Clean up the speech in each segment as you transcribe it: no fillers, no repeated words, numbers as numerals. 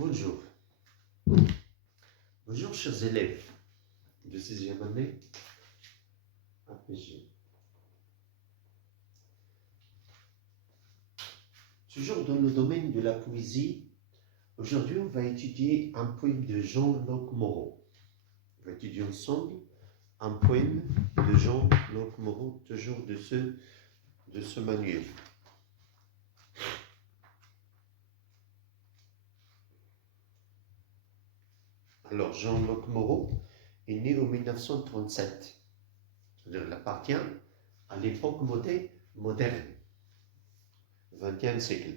Bonjour. Bonjour chers élèves de 6e année APG. Toujours dans le domaine de la poésie, aujourd'hui on va étudier un poème de Jean-Locke Moreau. On va étudier ensemble un poème de Jean-Locke Moreau, toujours de ce manuel. Alors, Jean-Locke Moreau est né en 1937. C'est-à-dire qu'il appartient à l'époque moderne, 20e siècle.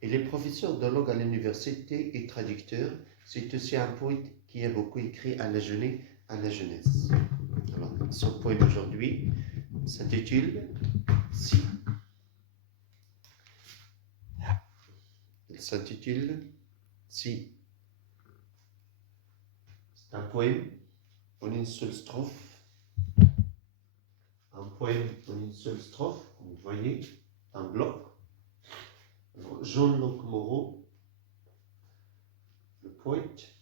Il est professeur de langue à l'université et traducteur. C'est aussi un poète qui a beaucoup écrit à la jeunesse. Alors, son poème aujourd'hui s'intitule « Si ». Il s'intitule « Si ». C'est un poème en une seule strophe. Un poème en une seule strophe, comme vous voyez, un bloc. Jean-Locke Moreau, le poète,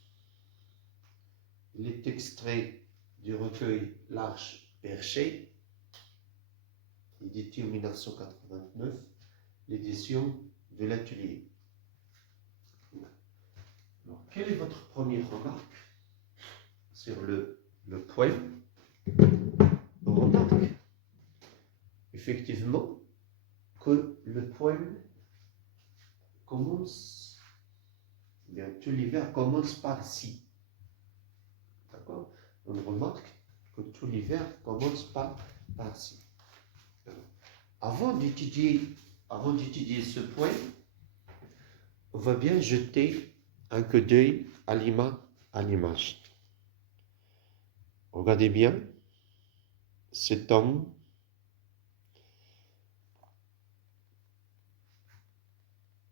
il est extrait du recueil L'Arche perchée, édité en 1989, l'édition de l'Atelier. Alors, quelle est votre première remarque sur le poème? On remarque effectivement que le poème commence, bien, tous les vers commencent par si. D'accord? On remarque que tous les vers commencent par si. Avant d'étudier ce poème, on va bien jeter un coup d'œil à l'image. Regardez bien, cet homme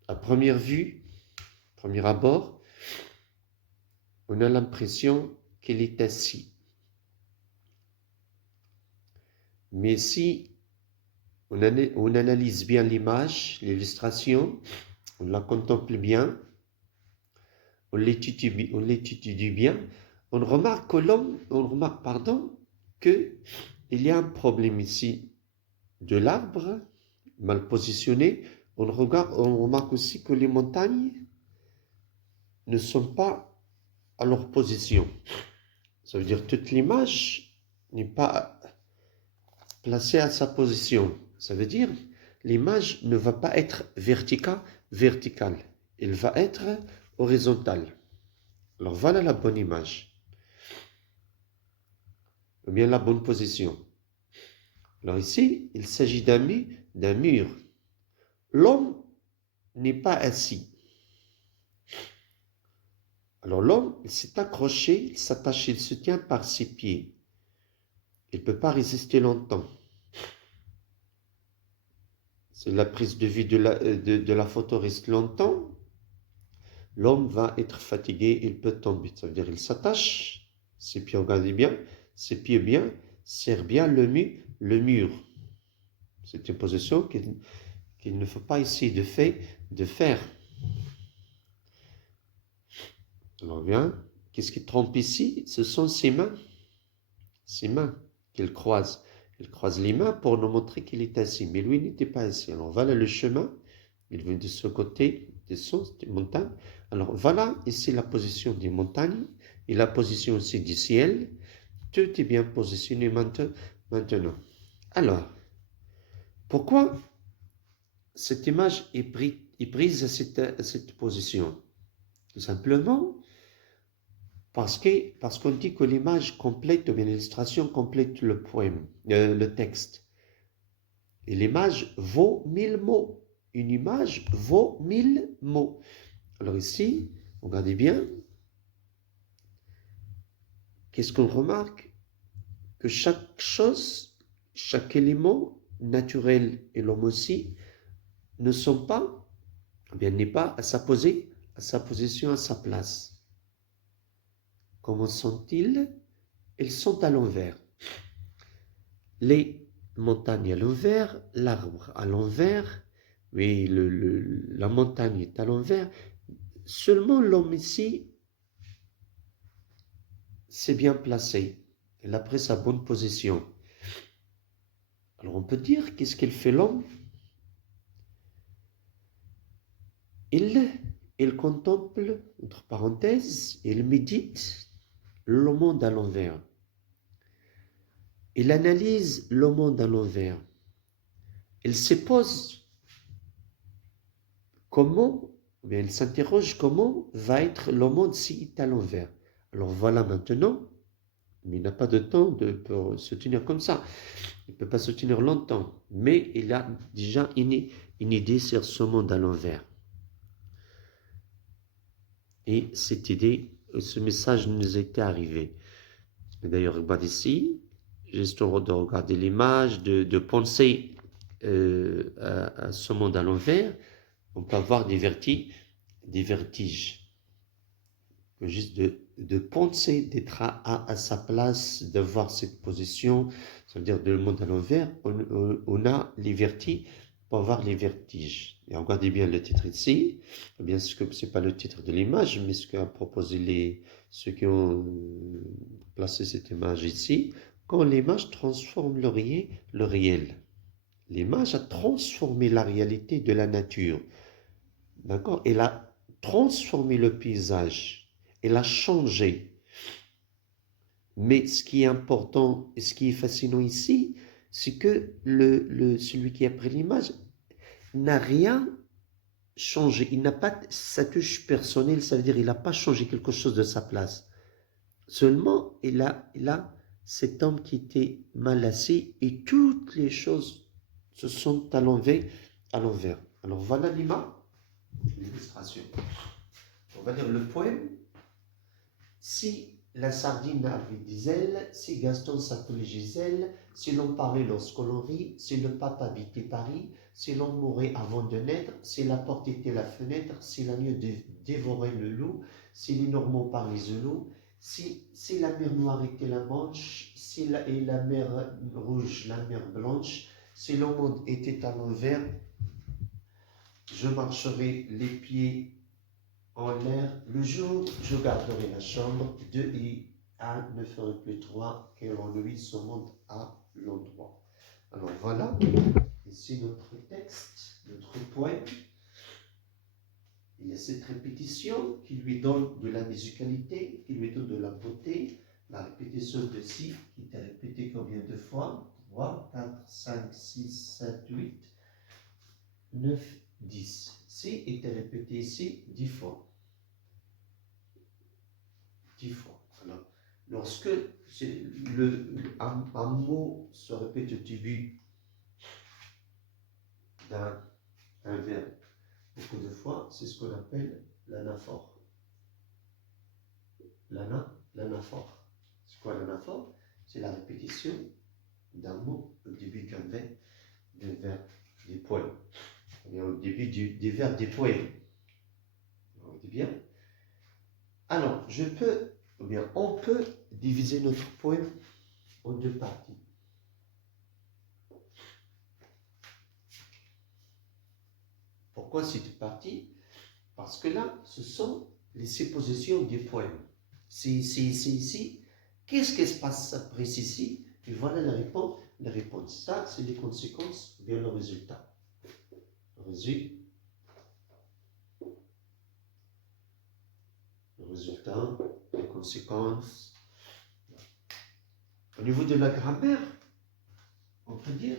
à première vue, premier abord, on a l'impression qu'il est assis. Mais si on analyse bien l'image, l'illustration, on la contemple bien, on l'étudie bien, on remarque qu'il y a un problème ici de l'arbre, mal positionné. On remarque aussi que les montagnes ne sont pas à leur position. Ça veut dire que toute l'image n'est pas placée à sa position. Ça veut dire que l'image ne va pas être verticale. Elle va être horizontale. Alors voilà la bonne image. Ou bien la bonne position. Alors ici, il s'agit d'un mur. L'homme n'est pas assis. Alors l'homme, il s'est accroché, il s'attache, il se tient par ses pieds. Il ne peut pas résister longtemps. Si la prise de vue de la photo reste longtemps, l'homme va être fatigué, il peut tomber. Ça veut dire qu'il s'attache, ses pieds, regardez bien, ses pieds bien, serrent bien le mur. C'est une position qu'il ne faut pas essayer de faire. Alors bien, qu'est-ce qui trompe ici? Ce sont ses mains qu'il croise. Il croise les mains pour nous montrer qu'il est assis, mais lui n'était pas assis. Alors voilà le chemin, il vient de ce côté, des montagnes. Alors voilà ici la position des montagnes et la position aussi du ciel. Tout est bien positionné maintenant. Alors, pourquoi cette image est prise à cette position? Tout simplement parce qu'on dit que l'image complète, ou bien l'illustration complète le poème, le texte. Et l'image vaut 1000 mots. Une image vaut 1000 mots. Alors ici, regardez bien, qu'est-ce qu'on remarque? Que chaque chose, chaque élément naturel et l'homme aussi, ne sont pas, eh bien, n'est pas à sa position, à sa place. Comment sont-ils? Ils sont à l'envers. Les montagnes à l'envers, l'arbre à l'envers, oui, la montagne est à l'envers, seulement l'homme ici s'est bien placé. Il a pris sa bonne position. Alors on peut dire, qu'est-ce qu'il fait l'homme? Il contemple, entre parenthèses, il médite le monde à l'envers. Il analyse le monde à l'envers. Il se pose comment, bien il s'interroge comment va être le monde s'il est à l'envers. Alors voilà maintenant, mais il n'a pas de temps pour se tenir comme ça. Il ne peut pas se tenir longtemps, mais il a déjà une idée sur ce monde à l'envers. Et cette idée, ce message nous était arrivé. D'ailleurs, regarde ici, juste de regarder l'image, de penser à ce monde à l'envers, on peut avoir des vertiges. Juste de penser, d'être à sa place, d'avoir cette position, ça veut dire de le monde à l'envers, on a les vertiges, pour avoir les vertiges. Et regardez bien le titre ici, bien sûr que ce n'est pas le titre de l'image, mais ce qu'a proposé ceux qui ont placé cette image ici, quand l'image transforme le réel. L'image a transformé la réalité de la nature. D'accord? Elle a transformé le paysage. Elle a changé. Mais ce qui est important et ce qui est fascinant ici, c'est que celui qui a pris l'image n'a rien changé. Il n'a pas sa touche personnelle, ça veut dire qu'il n'a pas changé quelque chose de sa place. Seulement, il a cet homme qui était mal assis et toutes les choses se sont à l'envers. Alors voilà l'illustration. On va lire le poème. Si la sardine avait des ailes, si Gaston s'appelait Gisèle, si l'on parlait lorsque l'on rit, si le pape habitait Paris, si l'on mourait avant de naître, si la porte était la fenêtre, si l'agneau dévorait le loup, si les Normands parlaient Zoulou, si la mer Noire était la Manche, et la mer Rouge la mer Blanche, si le monde était à l'envers, je marcherai les pieds en l'air. Le jour, je garderai la chambre. 2 et 1 ne ferait plus 3, quel ennui ce monde à l'endroit. Alors voilà, ici notre texte, notre poème. Il y a cette répétition qui lui donne de la musicalité, qui lui donne de la beauté. La répétition de si, qui était répétée combien de fois? 3, 4, 5, 6, 7, 8, 9, 10. Si était répété ici 10 fois. 10 fois. Alors, lorsque un mot se répète au début d'un verbe beaucoup de fois, c'est ce qu'on appelle l'anaphore. L'anaphore. C'est quoi l'anaphore? C'est la répétition d'un mot au début d'un verbe, des poèmes. Et au début des verbes des poèmes. On dit bien. Alors, on peut diviser notre poème en deux parties. Pourquoi ces deux parties? Parce que là, ce sont les suppositions des poèmes. C'est ici. Qu'est-ce qui se passe après ici? Et voilà la réponse. La réponse, ça, c'est les conséquences vers le résultat. Le résultat, les conséquences. Au niveau de la grammaire, on peut dire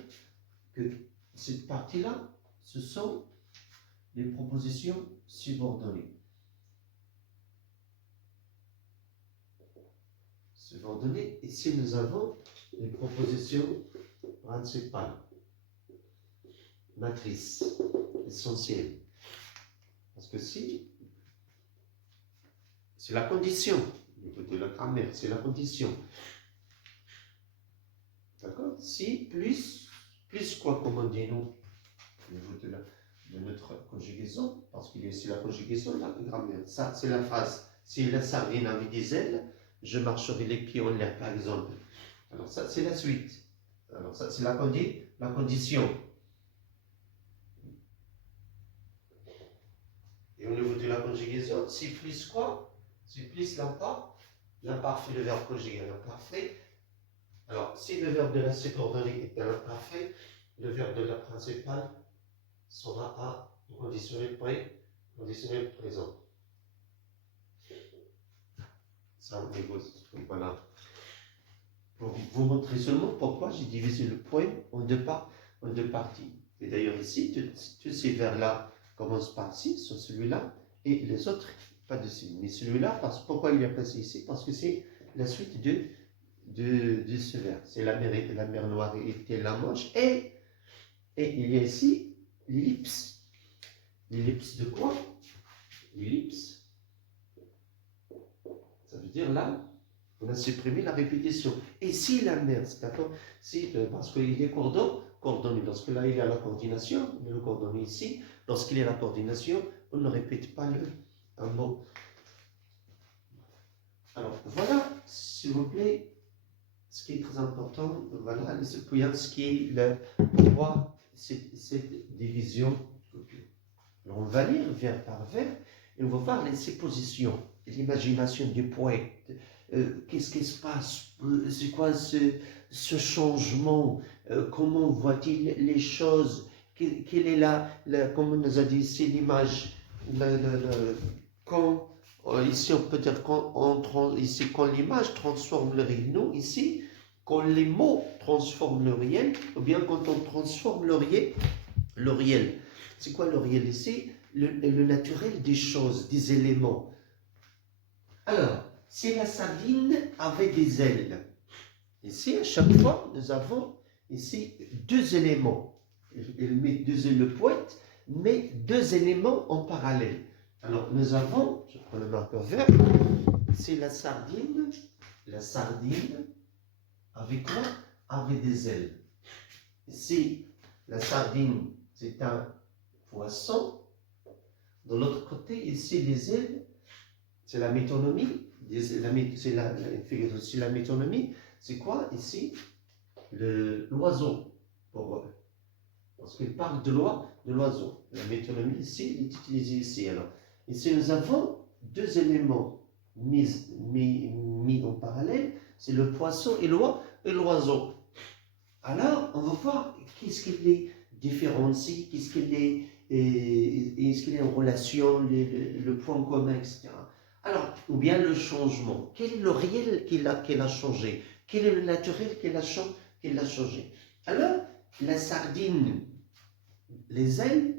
que cette partie-là, ce sont les propositions subordonnées. Subordonnées, ici nous avons les propositions principales, matrices, essentielles. Parce que si, c'est la condition, au niveau de la grammaire, c'est la condition. D'accord? Si plus quoi, comme on dit nous, au niveau de notre conjugaison, parce qu'il y a aussi la conjugaison et la grammaire. Ça, c'est la phrase. Si la sardine avait des ailes, je marcherai les pieds en l'air, par exemple. Alors ça, c'est la suite. Alors ça, c'est la condition. Et Et au niveau de la conjugaison, c'est plus quoi? C'est plus l'imparfait, le verbe conjugué à l'imparfait. Alors, si le verbe de la subordonnée est un imparfait, le verbe de la principale sera à conditionnel présent. Ça, on négocie. Voilà. Pour vous montrer seulement pourquoi j'ai divisé le poème en deux parties. Et d'ailleurs ici, tous ces vers-là commencent par ci, sur celui-là, et les autres, pas de ci. Mais celui-là, pourquoi il est placé ici? Parce que c'est la suite de ce vers. C'est la mer Noire était la Manche, et il y a ici l'ellipse. L'ellipse de quoi? L'ellipse, ça veut dire là, on a supprimé la répétition. Et si la mer, c'est d'accord, parce qu'il est coordonné, lorsque là il y a la coordination, on le coordonné ici, lorsqu'il y a la coordination, on ne répète pas un mot. Alors voilà, s'il vous plaît, ce qui est très important, voilà, ce qui est pourquoi cette division. Alors on va lire vers par vers, et on va voir ces positions, l'imagination du poète. Qu'est-ce qui se passe? C'est quoi ce changement? Comment voit-il les choses? Quelle est comme on nous a dit ici, l'image? Ici, on peut dire quand l'image transforme le réel, non, ici, quand les mots transforment le réel, ou bien quand on transforme le réel. C'est quoi le réel ici? Le naturel des choses, des éléments. Alors, si la sardine avait des ailes, ici, à chaque fois, nous avons ici deux éléments. Le poète met deux éléments en parallèle. Alors, nous avons, je prends le marqueur vert, c'est la sardine avec quoi? Avec des ailes. Ici, la sardine, c'est un poisson. De l'autre côté, ici, les ailes, c'est la métonymie. C'est la métonymie. C'est quoi ici? L'oiseau. Parce qu'il parle de l'oiseau. La métonymie ici est utilisée ici. Alors, ici, nous avons deux éléments mis en parallèle. C'est le poisson et l'oiseau. Alors, on va voir qu'est-ce qu'il les différencie, est-ce qu'il est en relation, le point commun, etc. Alors, ou bien le changement. Quel est le réel qu'il a changé? Quel est le naturel qu'il a changé? Alors, la sardine, les ailes,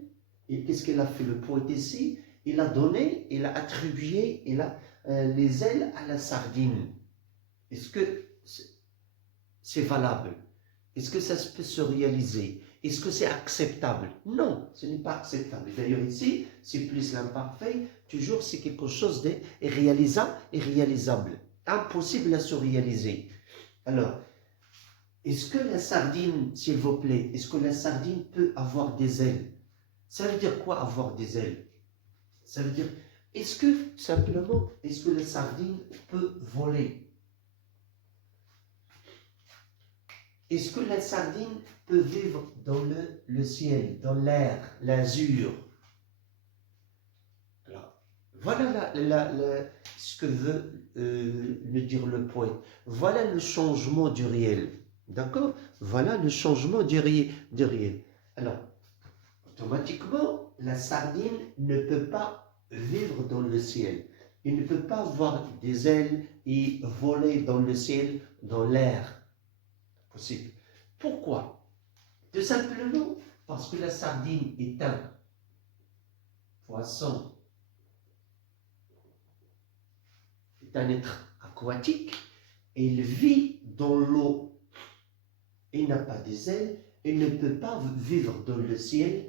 et qu'est-ce qu'elle a fait le poète ici? Il a attribué les ailes à la sardine. Est-ce que c'est valable? Est-ce que ça peut se réaliser? Est-ce que c'est acceptable? Non, ce n'est pas acceptable. D'ailleurs ici, c'est plus l'imparfait. Toujours, c'est quelque chose de réalisable. Impossible à se réaliser. Alors, est-ce que la sardine, s'il vous plaît, est-ce que la sardine peut avoir des ailes? Ça veut dire quoi avoir des ailes? Ça veut dire, est-ce que la sardine peut voler? Est-ce que la sardine peut vivre dans le ciel, dans l'air, l'azur? Alors, voilà ce que veut le dire le poète. Voilà le changement du réel. D'accord? Voilà le changement du réel. Alors, automatiquement, la sardine ne peut pas vivre dans le ciel. Il ne peut pas avoir des ailes et voler dans le ciel, dans l'air. Possible. Pourquoi? Tout simplement parce que la sardine est un poisson, est un être aquatique, et il vit dans l'eau. Il n'a pas des ailes, il ne peut pas vivre dans le ciel,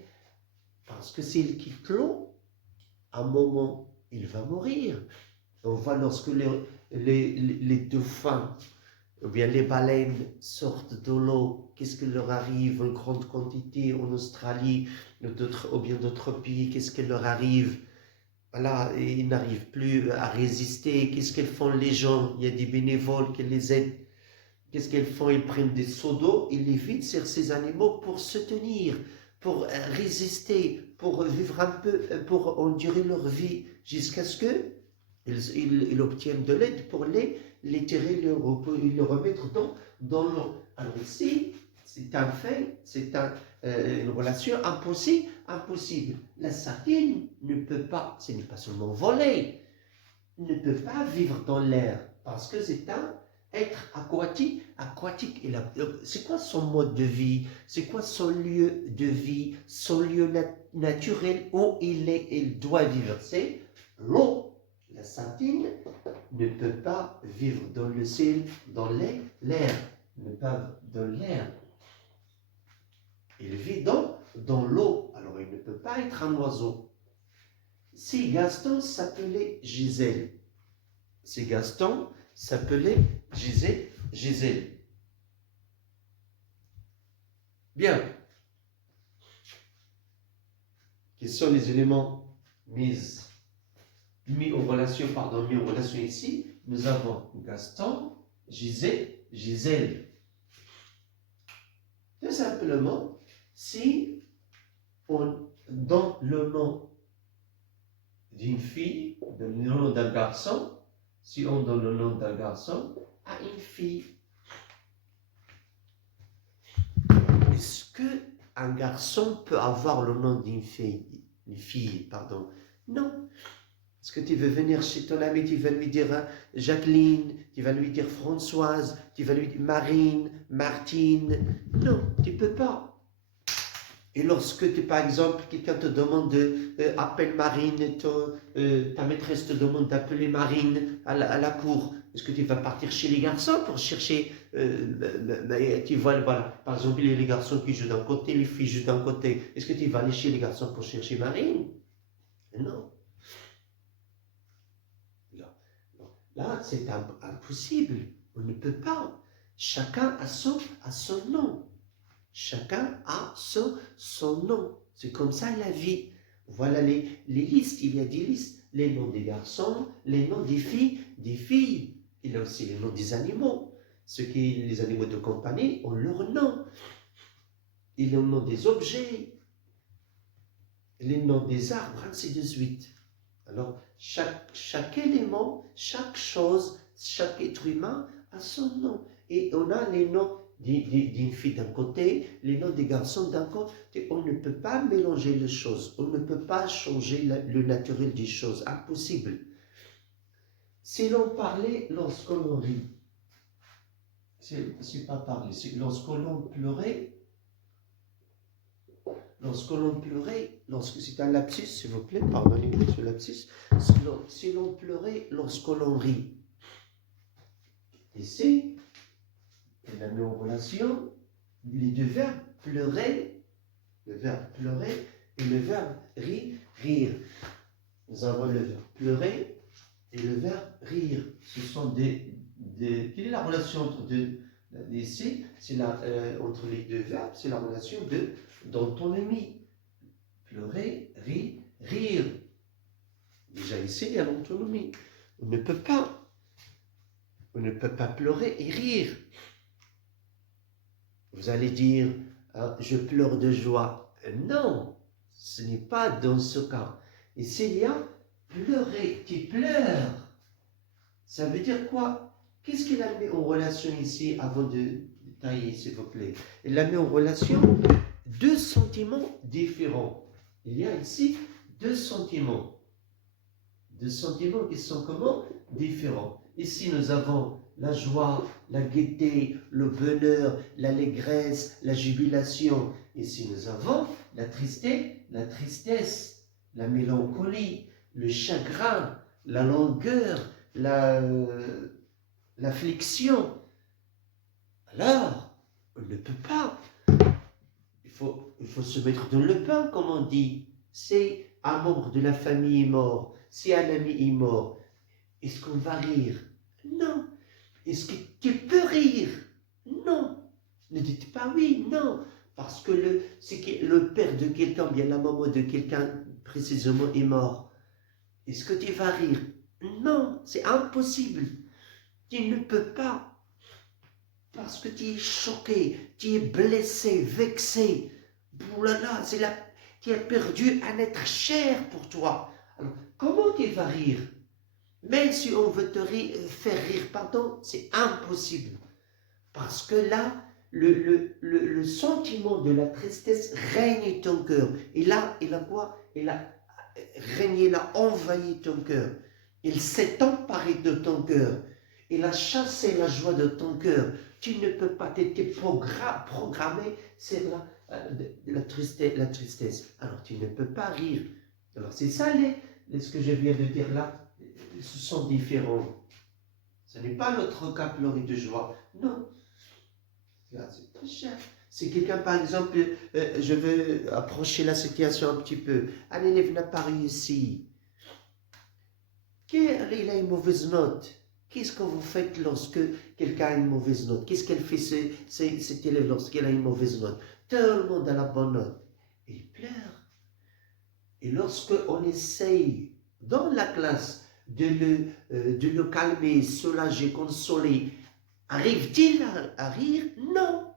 parce que s'il quitte l'eau, à un moment, il va mourir. On voit lorsque les dauphins, ou bien les baleines sortent de l'eau, qu'est-ce qui leur arrive en grande quantité en Australie, ou bien d'autres pays, qu'est-ce qui leur arrive? Voilà, ils n'arrivent plus à résister. Qu'est-ce qu'elles font les gens? Il y a des bénévoles qui les aident. Qu'est-ce qu'elles font? Ils prennent des seaux d'eau, ils les vident sur ces animaux pour se tenir, pour résister, pour vivre un peu, pour endurer leur vie, jusqu'à ce que ils obtiennent de l'aide pour les tirer, le remettre dans l'eau. Alors ici, c'est un fait, c'est une relation impossible. La sardine ne peut pas, ce n'est pas seulement voler, ne peut pas vivre dans l'air, parce que c'est un être aquatique. C'est quoi son mode de vie? C'est quoi son lieu de vie? Son lieu naturel où il doit vivre? C'est l'eau. La sardine ne peut pas vivre dans le ciel, dans l'air, ne pas dans l'air. Il vit dans l'eau, alors il ne peut pas être un oiseau. Si Gaston s'appelait Gisèle, si Gaston s'appelait Gisèle. Bien. Quels sont les éléments mis en relation ici? Nous avons Gaston, Gisèle. Tout simplement, si dans le nom d'une fille, dans le nom d'un garçon, si on donne le nom d'un garçon à une fille, est-ce qu'un garçon peut avoir le nom d'une fille? Non. Est-ce que tu veux venir chez ton ami, tu vas lui dire Jacqueline, tu vas lui dire Françoise, tu vas lui dire Marine, Martine? Non, tu ne peux pas. Et lorsque, par exemple, quelqu'un te demande appelle Marine, ta maîtresse te demande d'appeler Marine à la cour, est-ce que tu vas partir chez les garçons pour chercher tu vois, voilà, par exemple, les garçons qui jouent d'un côté, les filles jouent d'un côté. Est-ce que tu vas aller chez les garçons pour chercher Marine? Non. Là, c'est impossible. On ne peut pas. Chacun a son nom. Chacun a son nom. C'est comme ça la vie. Voilà les listes. Il y a des listes. Les noms des garçons, les noms des filles. Il y a aussi les noms des animaux. Les animaux de compagnie ont leur nom. Il y a le nom des objets. Les noms des arbres, ainsi de suite. Alors, chaque élément, chaque chose, chaque être humain a son nom. Et on a les noms d'une fille d'un côté, les noms des garçons d'un côté. On ne peut pas mélanger les choses. On ne peut pas changer le naturel des choses. Impossible. Si l'on parlait lorsque l'on rit, c'est pas parler, c'est lorsque l'on pleurait. Lorsque l'on pleurait, lorsque c'est un lapsus, s'il vous plaît, pardonnez-moi ce lapsus, si l'on pleurait lorsque l'on rit. Ici, elle a mis en relation les deux verbes pleurer, le verbe pleurer et le verbe rire. Nous avons le verbe pleurer et le verbe rire. Ce sont quelle est la relation entre ici, entre les deux verbes, c'est la relation d'antonymie. Pleurer, rire. Déjà ici, il y a l'antonymie. On ne peut pas pleurer et rire. Vous allez dire, je pleure de joie. Non, ce n'est pas dans ce cas. Ici, il y a pleurer, tu pleures. Ça veut dire quoi? Qu'est-ce qu'il a mis en relation ici avant de détailler, s'il vous plaît? Il a mis en relation deux sentiments différents. Il y a ici deux sentiments. Deux sentiments qui sont comment? Différents. Ici, nous avons la joie, la gaieté, le bonheur, l'allégresse, la jubilation. Ici, nous avons la tristesse, la mélancolie, le chagrin, la langueur, l'affliction. Alors, on ne peut pas. Il faut se mettre dans le pain, comme on dit. Si un membre de la famille est mort, si un ami est mort, est-ce qu'on va rire? Non. Est-ce que tu peux rire? Non. Ne dites pas oui, non. Parce que le père de quelqu'un, bien la maman de quelqu'un précisément est mort. Est-ce que tu vas rire? Non, c'est impossible. Tu ne peux pas. Parce que tu es choqué, tu es blessé, vexé. oulala, tu as perdu un être cher pour toi. Alors, comment tu vas rire? Même si on veut te faire rire, pardon, c'est impossible. Parce que là, le sentiment de la tristesse règne ton cœur. Il a quoi? Il a régné, il a envahi ton cœur. Il s'est emparé de ton cœur. Il a chassé la joie de ton cœur. Tu ne peux pas, tu étais programmé, c'est la tristesse. Alors tu ne peux pas rire. Alors c'est ça ce que je viens de dire là. Ce sont différents. Ce n'est pas notre vocabulaire de joie. Non. C'est très cher. Si quelqu'un, par exemple, je veux approcher la situation un petit peu, un élève n'a pas réussi, il a une mauvaise note. Qu'est-ce que vous faites lorsque quelqu'un a une mauvaise note? Qu'est-ce qu'elle fait cet élève lorsqu'il a une mauvaise note? Tout le monde a la bonne note. Il pleure. Et lorsque on essaye dans la classe de le calmer, soulager, consoler, arrive-t-il à rire? Non.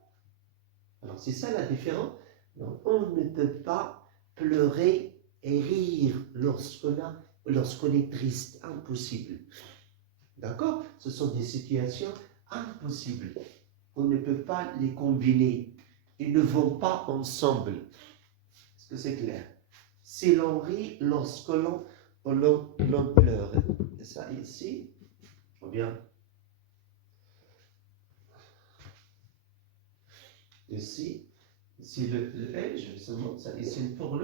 Alors c'est ça la différence. Donc, on ne peut pas pleurer et rire lorsqu'on est triste. Impossible. D'accord? Ce sont des situations impossibles. On ne peut pas les combiner. Ils ne vont pas ensemble. Est-ce que c'est clair? Si l'on rit lorsque l'on pleure. Et ça ici, ou bien ici le L, je vais seulement ça ici pour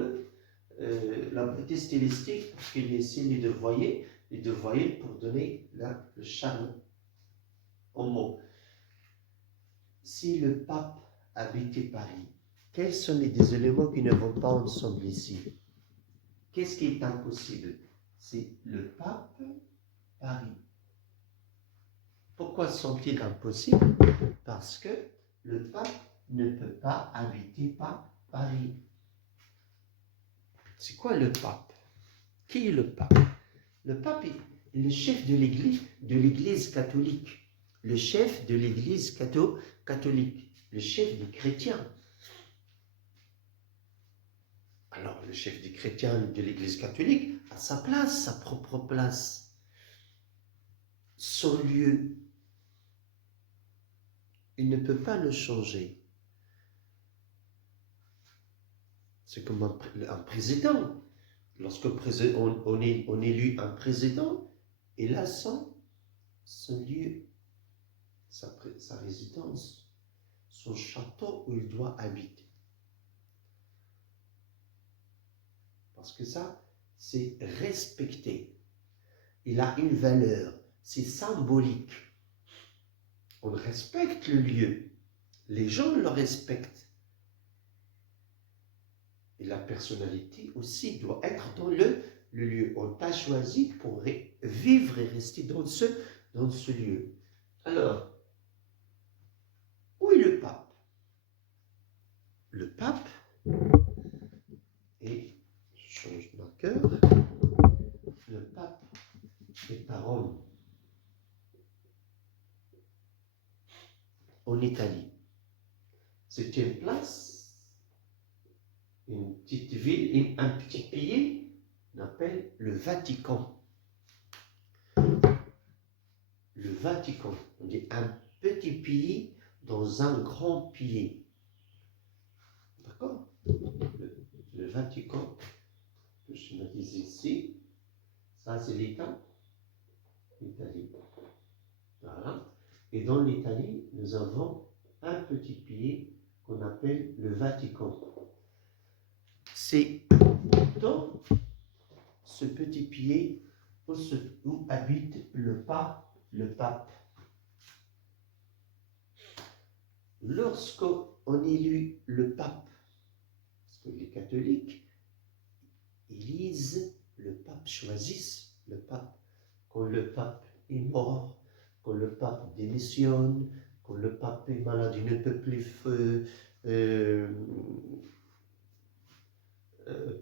la petite stylistique, parce qu'il y a ici les deux voyelles pour donner le charme au mot. Si le pape habitait Paris, quels sont les éléments qui ne vont pas ensemble ici? Qu'est-ce qui est impossible? C'est le pape Paris. Pourquoi sont-ils impossibles? Parce que le pape ne peut pas habiter Paris. C'est quoi le pape? Qui est le pape? Le pape est le chef de l'Église catholique. Le chef de l'Église catholique. Le chef des chrétiens. Alors, le chef des chrétiens de l'Église catholique a sa place, sa propre place. Son lieu. Il ne peut pas le changer. C'est comme un président. Lorsque on élit un président, il a son lieu, sa résidence, son château où il doit habiter. Parce que ça, c'est respecté. Il a une valeur, c'est symbolique. On respecte le lieu. Les gens le respectent. Et la personnalité aussi doit être dans le lieu. On t'a choisi pour vivre et rester dans ce lieu. Alors, où est le pape? Le pape, et je change de marqueur, le pape est à Rome, en Italie. C'est une place, une petite ville, un petit pays, on appelle le Vatican. Le Vatican, on dit un petit pays dans un grand pays. D'accord? Le Vatican, que je me dis ici, ça c'est l'Italie. Voilà. Et dans l'Italie, nous avons un petit pays qu'on appelle le Vatican. C'est dans ce petit pays où habite le pape. Lorsqu'on élit le pape, parce que les catholiques élisent le pape, choisissent le pape. Quand le pape est mort, quand le pape démissionne, quand le pape est malade, il ne peut plus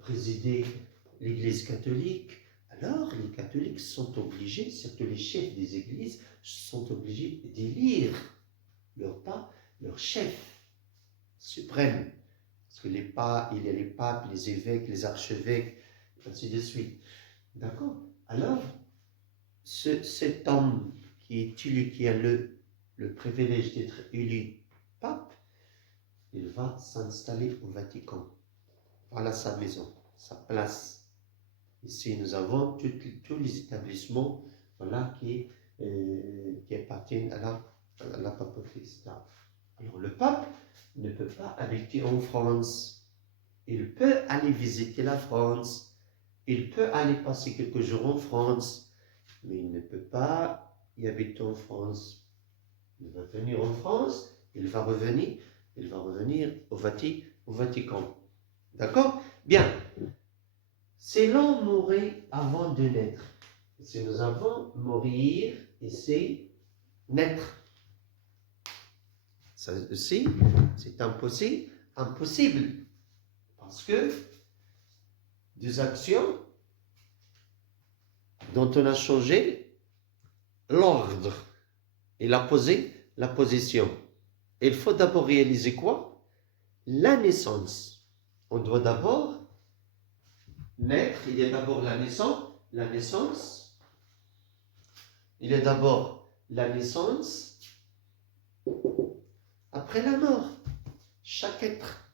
présider l'Église catholique, alors les catholiques sont obligés, surtout les chefs des églises, sont obligés d'élire leur pape, leur chef suprême. Parce que il y a les papes, les évêques, les archevêques, ainsi de suite. D'accord? Alors, cet homme qui est élu, qui a le privilège d'être élu pape, il va s'installer au Vatican. Voilà sa maison, sa place. Ici, nous avons tous les établissements, voilà, qui appartiennent à la papauté, etc. Alors, le pape ne peut pas habiter en France. Il peut aller visiter la France. Il peut aller passer quelques jours en France. Mais il ne peut pas y habiter en France. Il va venir en France, il va revenir au Vatican. D'accord? Bien. C'est l'homme mourir avant de naître. Si nous avons mourir et c'est naître. Ça aussi, c'est impossible. Parce que des actions dont on a changé l'ordre et la position. Il faut d'abord réaliser quoi? La naissance. On doit d'abord naître, il y a d'abord la naissance. Il y a d'abord la naissance, après la mort. Chaque être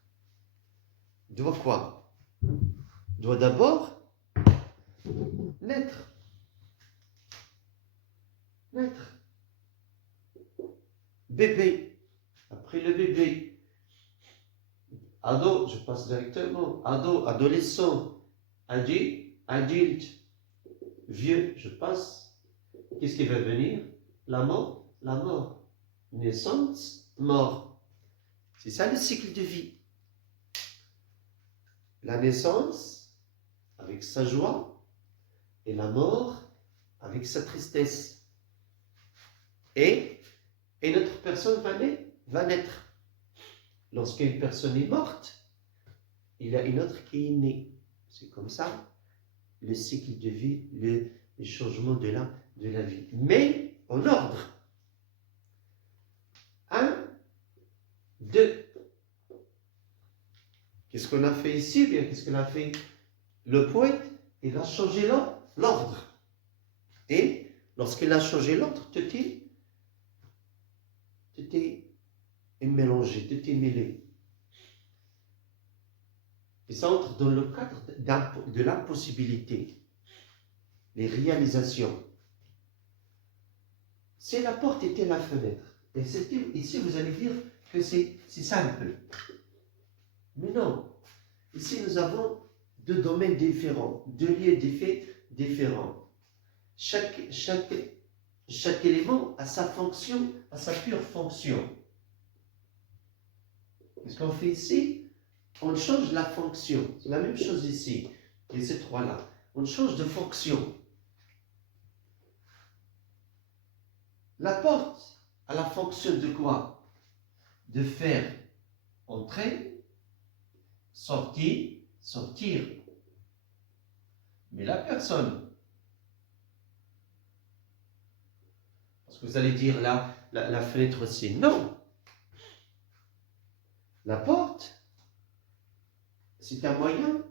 doit quoi? Doit d'abord naître. Naître. Bébé. Après le bébé. Ado, je passe directement. Ado, adolescent. Adulte. Vieux, je passe. Qu'est-ce qui va venir? La mort. La mort. Naissance, mort. C'est ça le cycle de vie. La naissance avec sa joie et la mort avec sa tristesse. Et notre personne va naître. Lorsqu'une personne est morte, il y a une autre qui est née. C'est comme ça le cycle de vie, le changement de la vie. Mais en ordre. 1, 2. Qu'est-ce qu'on a fait ici? Bien, qu'est-ce qu'on a fait? Le poète, il a changé l'ordre. Et lorsqu'il a changé l'ordre, tout est mélangé, tout est mêlé. Et ça entre dans le cadre de l'impossibilité, les réalisations. C'est la porte était la fenêtre. Et ici, vous allez dire que c'est simple. Mais non. Ici, nous avons deux domaines différents, deux lieux différents. Chaque élément a sa fonction, a sa pure fonction. Ce qu'on fait ici, on change la fonction. C'est la même chose ici, et ces trois-là. On change de fonction. La porte a la fonction de quoi? De faire entrer, sortir. Mais la personne, parce que vous allez dire la fenêtre aussi, non. La porte, c'est un moyen,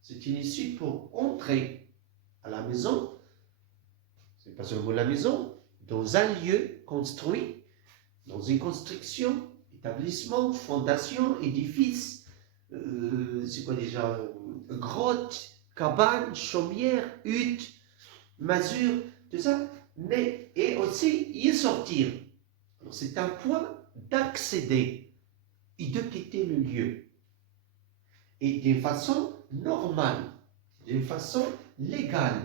c'est une issue pour entrer à la maison, c'est pas seulement la maison, dans un lieu construit, dans une construction, établissement, fondation, édifice, c'est quoi déjà, grotte, cabane, chaumière, hutte, masure, tout ça, mais et aussi y sortir. C'est un point d'accéder et de quitter le lieu. Et d'une façon normale, d'une façon légale,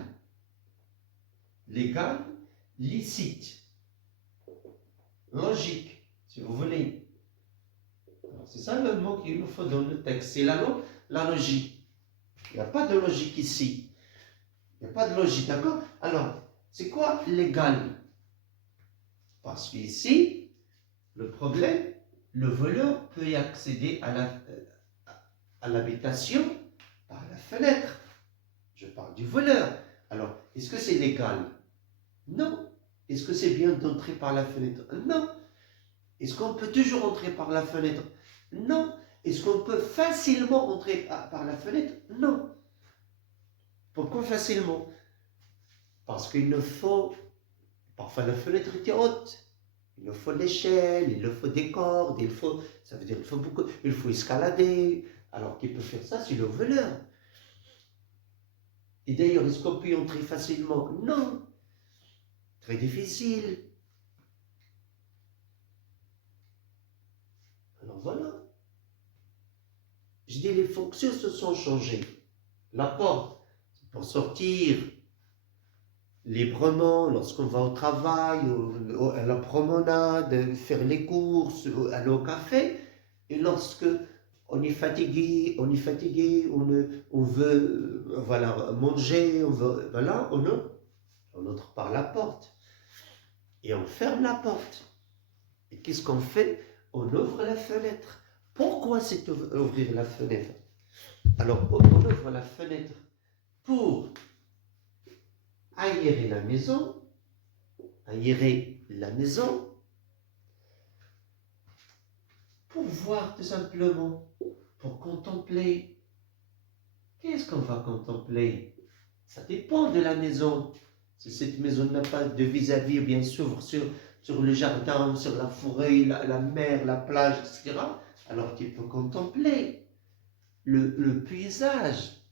licite, logique, si vous voulez. C'est ça le mot qu'il nous faut dans le texte, c'est la logique. Il n'y a pas de logique ici. Il n'y a pas de logique, d'accord? Alors, c'est quoi légal? Parce qu'ici, le problème, le voleur peut y accéder à l'habitation par la fenêtre. Je parle du voleur. Alors, est-ce que c'est légal? Non. Est-ce que c'est bien d'entrer par la fenêtre? Non. Est-ce qu'on peut toujours entrer par la fenêtre? Non. Est-ce qu'on peut facilement entrer par la fenêtre? Non. Pourquoi facilement? Parce qu'il nous faut, parfois la fenêtre est haute, il nous faut l'échelle, il nous faut des cordes, ça veut dire il faut beaucoup, il faut escalader. Alors qui peut faire ça? C'est le voleur. Et d'ailleurs, est-ce qu'on peut y entrer facilement? Non. Très difficile. Alors voilà. Je dis, les fonctions se sont changées. La porte, c'est pour sortir librement lorsqu'on va au travail, à la promenade, faire les courses, aller au café. Et lorsque on est fatigué, on veut voilà, manger, voilà, on entre par la porte. Et on ferme la porte. Et qu'est-ce qu'on fait? On ouvre la fenêtre. Pourquoi c'est ouvrir la fenêtre? Alors, on ouvre la fenêtre pour aérer la maison, pour voir tout simplement, pour contempler. Qu'est-ce qu'on va contempler? Ça dépend de la maison. Si cette maison n'a pas de vis-à-vis, bien sûr, sur le jardin, sur la forêt, la mer, la plage, etc., alors tu peux contempler le paysage.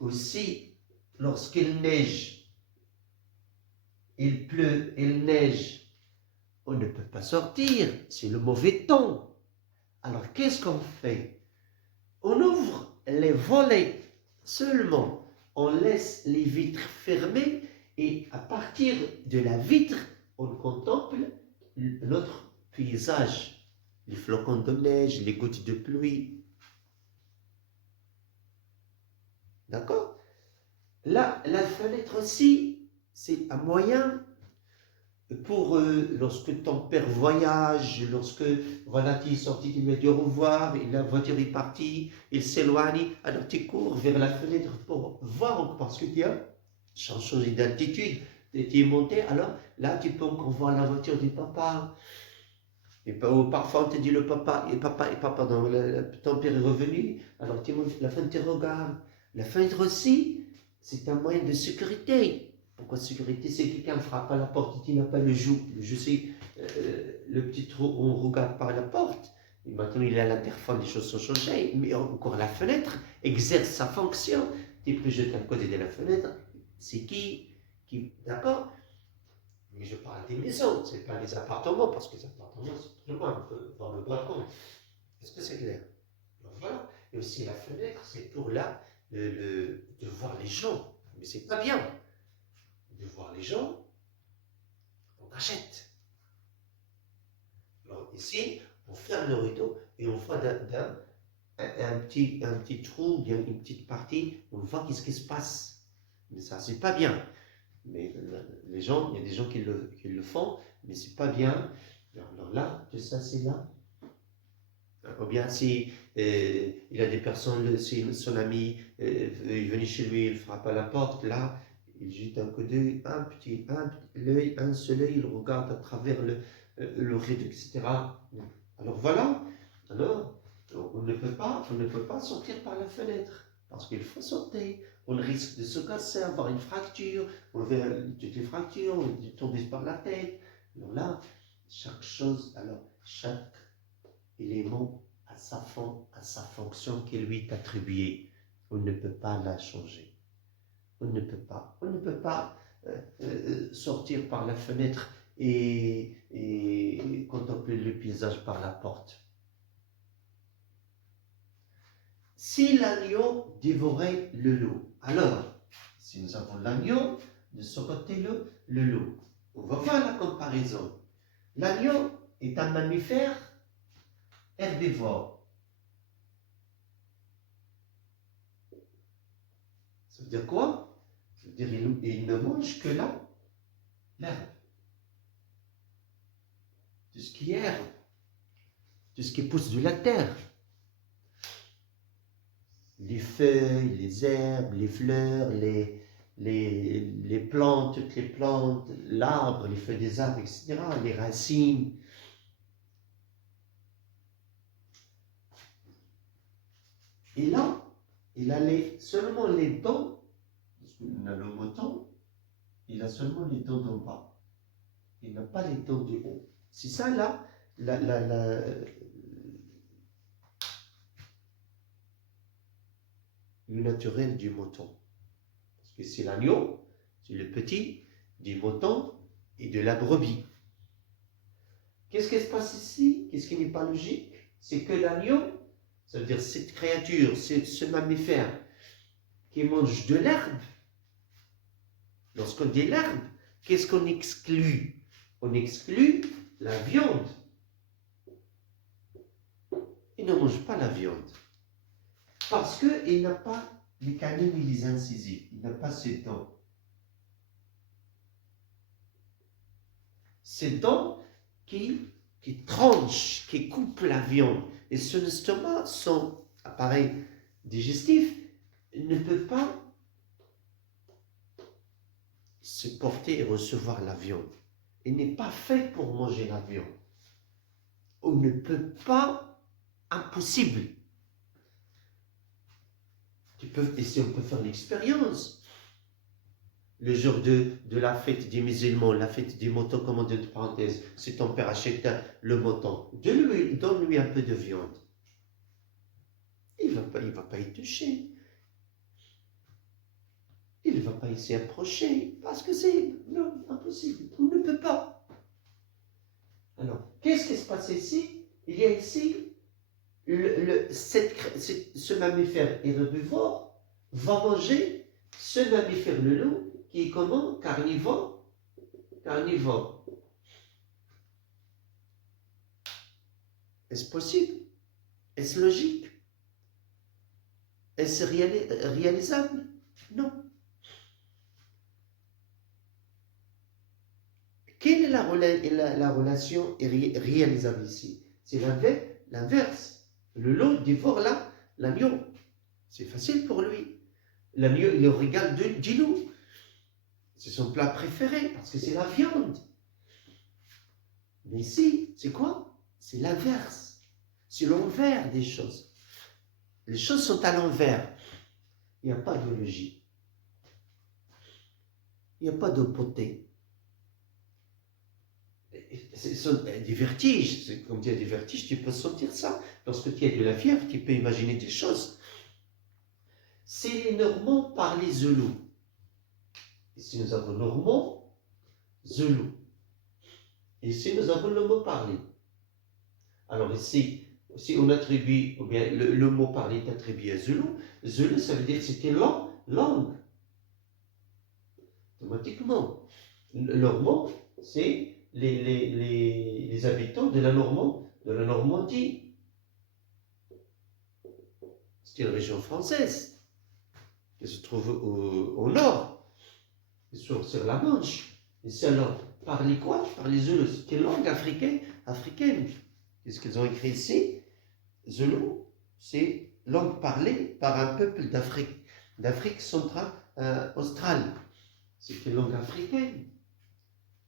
Aussi, lorsqu'il neige, il pleut, il neige, on ne peut pas sortir, c'est le mauvais temps. Alors qu'est-ce qu'on fait? On ouvre les volets seulement, on laisse les vitres fermées et à partir de la vitre, on contemple notre paysage, les flocons de neige, les gouttes de pluie. D'accord? Là, la fenêtre aussi, c'est un moyen pour lorsque ton père voyage, lorsque voilà, tu es sorti, tu lui as dit au revoir, et la voiture est partie, il s'éloigne, alors tu cours vers la fenêtre pour voir, parce que tu as changé d'altitude, tu es monté, alors là tu peux encore voir la voiture du papa. Et parfois on te dit le papa, non, ton père est revenu, alors tu montes la fenêtre, tu regardes. La fenêtre aussi, c'est un moyen de sécurité. Pourquoi sécurité? C'est quelqu'un frappe à la porte et tu n'as pas le joug. Le joug, c'est le petit trou où on regarde par la porte. Et maintenant, il est à l'interphone, les choses sont changées. Mais encore, la fenêtre exerce sa fonction. Tu peux jeter à côté de la fenêtre. C'est qui d'accord? Mais je parle des maisons, ce n'est pas les appartements, parce que les appartements, c'est très loin, on peut voir le balcon. Est-ce que c'est clair? Donc voilà. Et aussi la fenêtre, c'est pour là de voir les gens. Mais c'est pas bien de voir les gens, on achète. Alors ici, on ferme le rideau et on voit un petit trou, bien une petite partie, on voit qu'est-ce qui se passe. Mais ça, c'est pas bien. Mais les gens, il y a des gens qui le font, mais c'est pas bien. Alors là, tout ça, c'est là. Ou bien si il a des personnes, si son ami est venu chez lui, il frappe à la porte, là, il jette un coup d'œil, un seul œil, il regarde à travers le rideau, etc. Alors voilà, alors on ne peut pas sortir par la fenêtre, parce qu'il faut sauter. On risque de se casser, avoir une fracture, on verra toutes les fractures, on est tombé par la tête. Alors là, chaque élément a sa fonction qui lui est attribuée. On ne peut pas la changer. On ne peut pas sortir par la fenêtre et contempler le paysage par la porte. Si l'agneau dévorait le loup, alors, si nous avons l'agneau, de ce côté le loup, on va voir la comparaison. L'agneau est un mammifère herbivore. Ça veut dire quoi? Ça veut dire qu'il ne mange que l'herbe. Tout ce qui est herbe, tout ce qui pousse de la terre. Les feuilles, les herbes, les fleurs, les plantes, toutes les plantes, l'arbre, les feuilles des arbres, etc., les racines. Et là, il a seulement les dents, parce qu'on a le mouton, il a seulement les dents d'en bas. Il n'a pas les dents du haut. C'est ça là, le naturel du mouton. Parce que c'est l'agneau, c'est le petit du mouton et de la brebis. Qu'est-ce qui se passe ici? Qu'est-ce qui n'est pas logique? C'est que l'agneau, ça veut dire cette créature, ce mammifère qui mange de l'herbe. Lorsqu'on dit l'herbe, qu'est-ce qu'on exclut? On exclut la viande. Il ne mange pas la viande. Parce qu'il n'a pas les canines et les incisives. Il n'a pas ses dents. Ces dents qui tranchent, qui coupent la viande. Et son estomac, son appareil digestif, ne peut pas se porter et recevoir la viande. Il n'est pas fait pour manger la viande. On ne peut pas, impossible. Et on peut faire l'expérience. Le jour de la fête des musulmans, la fête des moutons, comme on dit entre parenthèses, si ton père achète le mouton, donne-lui un peu de viande. Il ne va pas y toucher. Il ne va pas y s'y approcher, parce que c'est impossible. On ne peut pas. Alors, qu'est-ce qui se passe ici? Il y a ici, ce mammifère herbivore va manger ce mammifère le loup, qui est comment? Carnivore. Carnivore. Est-ce possible? Est-ce logique? Est-ce réalisable? Non. Quelle est la relation réalisable ici? C'est l'inverse. Le loup dévore l'agneau. C'est facile pour lui. L'agneau, il le regarde du loup. C'est son plat préféré parce que c'est la viande. Mais ici, c'est quoi? C'est l'inverse. C'est l'envers des choses. Les choses sont à l'envers. Il n'y a pas de logique. Il n'y a pas de beauté. Ce sont des vertiges. Comme tu as des vertiges, tu peux sentir ça. Lorsque tu as de la fièvre, tu peux imaginer des choses. C'est les Normands par les Zoulous. Ici, nous avons Normand, Zoulou. Ici, nous avons le mot parlé. Alors ici, si on attribue, ou bien le mot parlé est attribué à Zoulou, Zoulou, ça veut dire que c'était langue. Automatiquement. Normand, c'est les habitants de la Normandie. C'est une région française qui se trouve au nord, sur la Manche. Et c'est alors, par les quoi? Par les Zoulous. C'est une langue africaine. Qu'est-ce qu'ils ont écrit ici? Zoulou, c'est langue parlée par un peuple d'Afrique centrale, australe. C'est une langue africaine.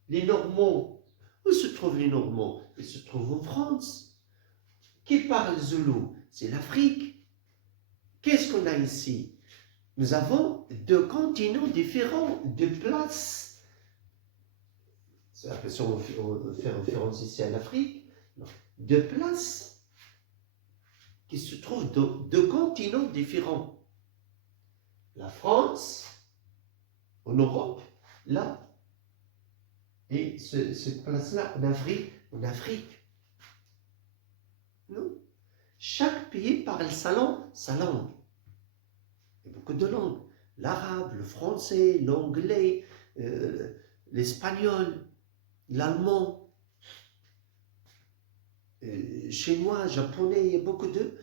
Les Normands, où se trouvent les Normands? Ils se trouvent en France. Qui parle Zoulou? C'est l'Afrique. Qu'est-ce qu'on a ici? Nous avons deux continents différents, deux places. C'est la question, on fait référence ici à l'Afrique. Deux places qui se trouvent dans deux continents différents. La France, en Europe, là, et cette place-là, en Afrique. Non. Chaque pays parle sa langue. Il y a beaucoup de langues. L'arabe, le français, l'anglais, l'espagnol, l'allemand, chinois, japonais, il y a beaucoup de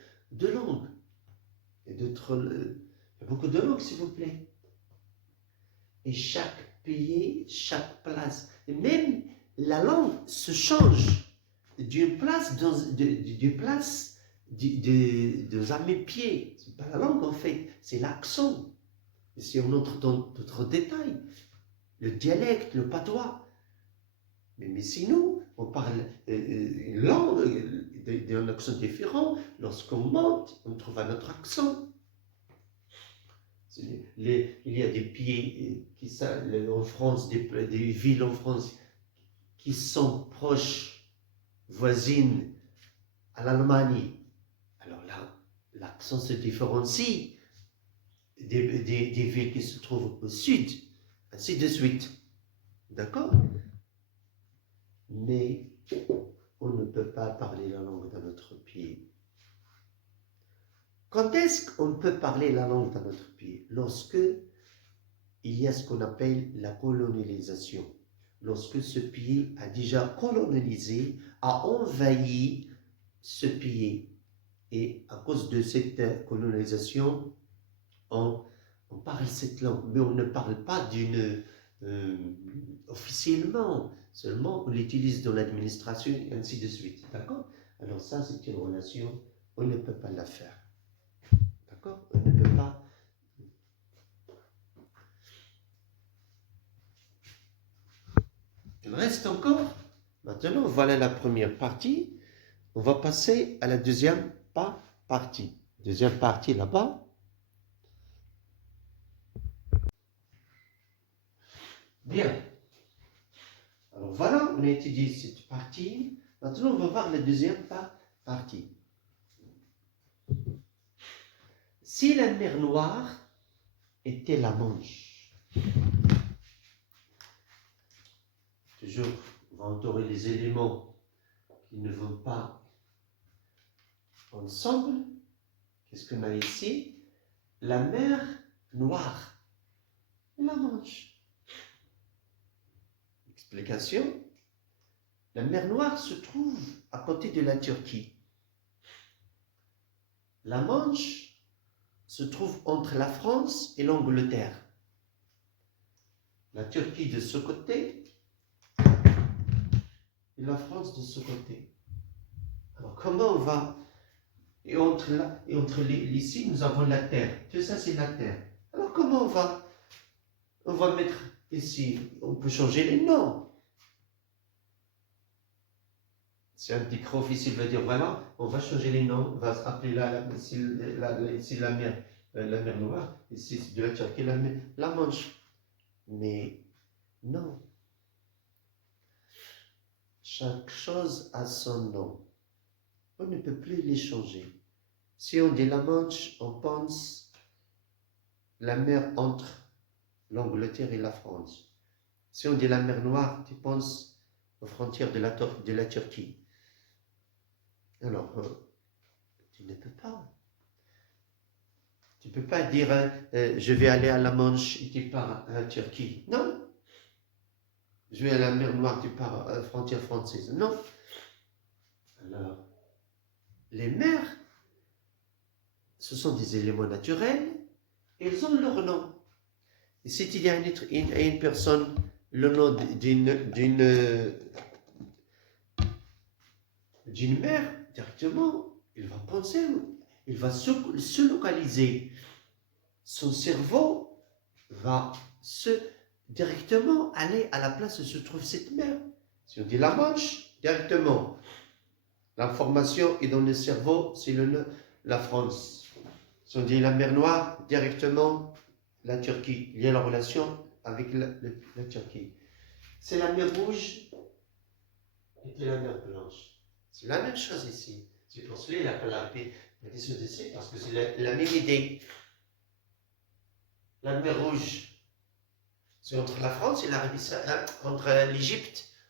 langues. Et il y a beaucoup de langues, s'il vous plaît. Et chaque pays, chaque place, et même la langue se change d'une place dans un mépied. Ce n'est pas la langue en fait, c'est l'accent. Et si on entre dans d'autres détails, le dialecte, le patois. Mais si nous, on parle une langue d'un accent différent, lorsqu'on monte, on trouve un autre accent. Il y a des pays en France, des villes en France qui sont proches, voisines à l'Allemagne. Alors là, l'accent se différencie des villes qui se trouvent au sud, ainsi de suite. D'accord? Mais on ne peut pas parler la langue d'un autre pays. Quand est-ce qu'on peut parler la langue d'un autre pays? Lorsque il y a ce qu'on appelle la colonisation. Lorsque ce pays a déjà colonisé, a envahi ce pays. Et à cause de cette colonisation, on parle cette langue, mais on ne parle pas officiellement, seulement on l'utilise dans l'administration et ainsi de suite. D'accord? Alors ça, c'est une relation, on ne peut pas la faire. D'accord? On ne peut pas. Il reste encore. Maintenant, voilà la première partie. On va passer à la deuxième partie. Deuxième partie là-bas. Bien. Alors voilà, on a étudié cette partie. Maintenant, on va voir la deuxième partie. Si la mer Noire était la Manche, toujours, on va entourer les éléments qui ne vont pas ensemble. Qu'est-ce qu'on a ici? La mer Noire et la Manche. Explication. La mer Noire se trouve à côté de la Turquie. La Manche se trouve entre la France et l'Angleterre. La Turquie de ce côté et la France de ce côté. Alors comment on va... Et entre ici, nous avons la Terre. Tout ça, c'est la Terre. Alors comment on va mettre ici? On peut changer les noms. C'est un petit peu officiel, veut dire voilà, on va changer les noms, on va appeler ici la mer Noire, ici de la Turquie, la Manche. Mais non. Chaque chose a son nom. On ne peut plus les changer. Si on dit la Manche, on pense la mer entre l'Angleterre et la France. Si on dit la mer Noire, tu penses aux frontières de la Turquie. Alors, tu ne peux pas. Tu ne peux pas dire je vais aller à la Manche et tu pars à la Turquie. Non. Je vais à la mer Noire, tu pars à la frontière française. Non. Alors, les mers, ce sont des éléments naturels et ils ont leur nom. Et si il y a une personne, le nom d'une mer, directement, il va penser, il va se localiser. Son cerveau va directement aller à la place où se trouve cette mer. Si on dit la Manche, directement, l'information est dans le cerveau, c'est la France. Si on dit la mer Noire, directement, la Turquie. Il y a la relation avec la Turquie. C'est la mer Rouge et la mer Blanche. C'est la même chose ici. C'est pour cela qu'il appelle la question d'ici, parce que c'est la même idée. La mer Rouge, c'est entre la France et l'Arabie Saoudite,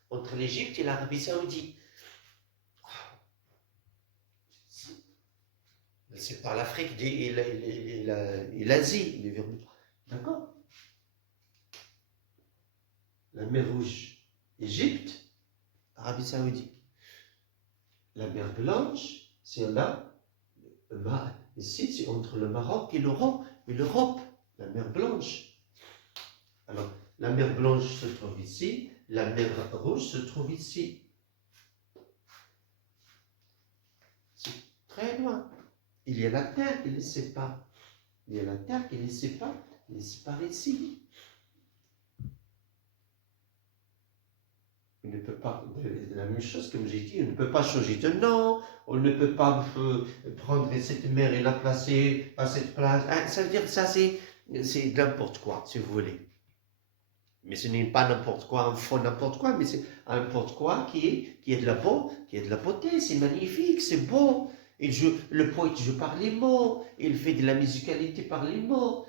entre l'Égypte et l'Arabie Saoudite. C'est par l'Afrique et l'Asie. D'accord? La mer Rouge, Égypte, Arabie Saoudite. La mer Blanche, c'est là, ici, c'est entre le Maroc et l'Europe, la mer Blanche. Alors, la mer Blanche se trouve ici, la mer Rouge se trouve ici. C'est très loin. Il y a la terre qui les sépare. Il y a la terre qui les sépare ici. On ne peut pas, la même chose comme j'ai dit, on ne peut pas changer de nom, on ne peut pas prendre cette mère et la placer à cette place. Hein, ça veut dire que ça, c'est n'importe quoi, si vous voulez. Mais ce n'est pas n'importe quoi, un faux n'importe quoi, mais c'est n'importe quoi qui est de la beauté, c'est magnifique, c'est beau. Le poète joue par les mots, il fait de la musicalité par les mots.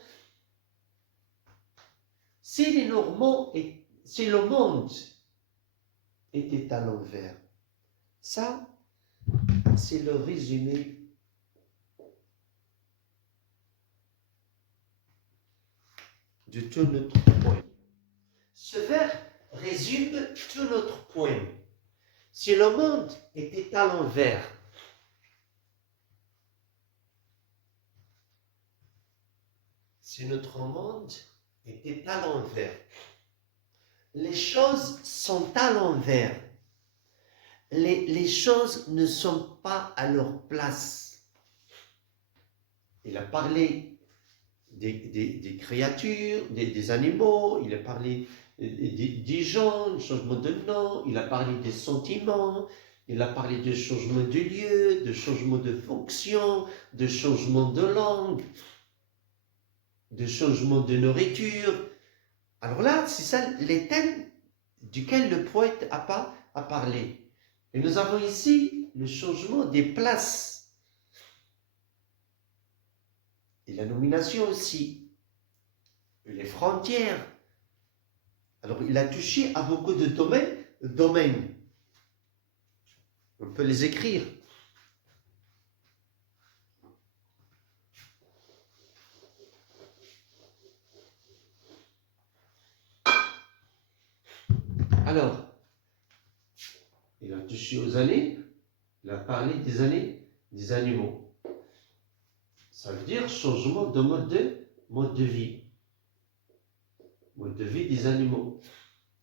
Si les Normands, si le monde était à l'envers, ça, c'est le résumé de tout notre poème. Ce vers résume tout notre poème. Si le monde était à l'envers, si notre monde était à l'envers, les choses sont à l'envers. Les choses ne sont pas à leur place. Il a parlé des créatures, des animaux, il a parlé des gens, du changement de nom, il a parlé des sentiments, il a parlé de changement de lieu, de changement de fonction, de changement de langue, de changement de nourriture. Alors là, c'est ça les thèmes duquel le poète a parlé. Et nous avons ici le changement des places. Et la nomination aussi. Et les frontières. Alors, il a touché à beaucoup de domaines. On peut les écrire. Alors, il a touché aux années, il a parlé des années, des animaux. Ça veut dire changement de mode de vie. Mode de vie des animaux.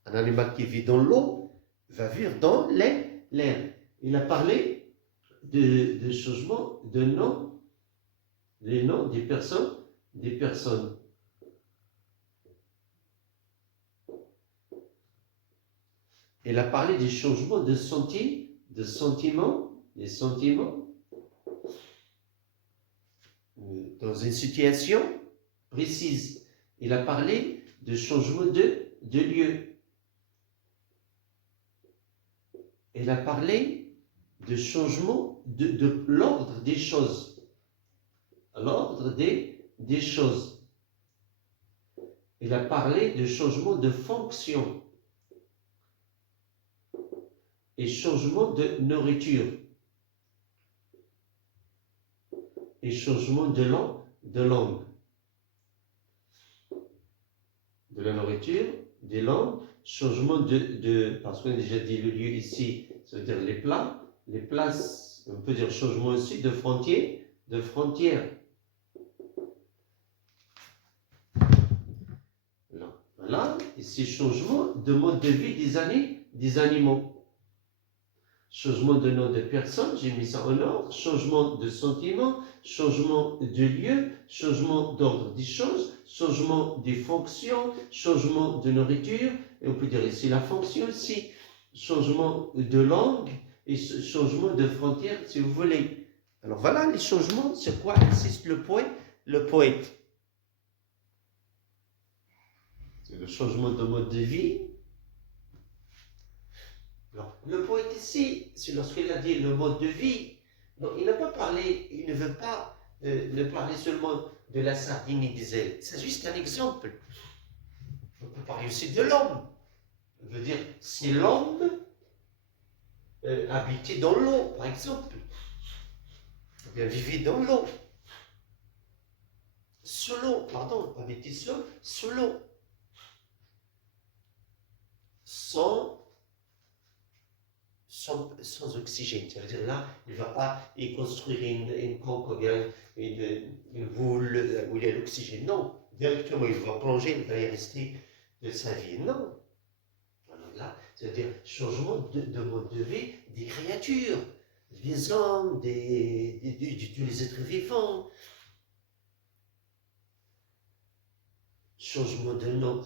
Un animal qui vit dans l'eau va vivre dans l'air. Il a parlé de changement de nom, les noms des personnes. Il a parlé des changements de sentiments, des sentiments dans une situation précise. Il a parlé de changement de lieu. Il a parlé de changement de l'ordre des choses. L'ordre des choses. Il a parlé de changement de fonction et changement de nourriture et changement de langue. De la nourriture, des langues, changement parce qu'on a déjà dit le lieu ici, ça veut dire les plats, les places, on peut dire changement aussi de frontières. Là, ici, changement de mode de vie des animaux. Changement de nom de personne, j'ai mis ça en ordre. Changement de sentiment, changement de lieu, changement d'ordre des choses, changement des fonctions, changement de nourriture, et on peut dire ici la fonction aussi. Changement de langue et changement de frontière, si vous voulez. Alors voilà les changements, c'est quoi insiste le poète. C'est le changement de mode de vie. Alors, le poète ici, c'est lorsqu'il a dit le mode de vie, donc il n'a pas parlé, il ne veut pas ne parler seulement de la sardine et des ailes. C'est juste un exemple. On peut parler aussi de l'homme. On veut dire, c'est l'homme habité dans l'eau, par exemple. Il vivait dans l'eau. Sous l'eau, pardon, habité sous l'eau. Sans oxygène. Ça veut dire là, il ne va pas y construire une coque ou bien une boule où il y a l'oxygène. Non, directement, il va plonger, il va y rester de sa vie. Non. Alors là, c'est-à-dire changement de mode de vie des créatures, des hommes, tous les êtres vivants. changement de nom,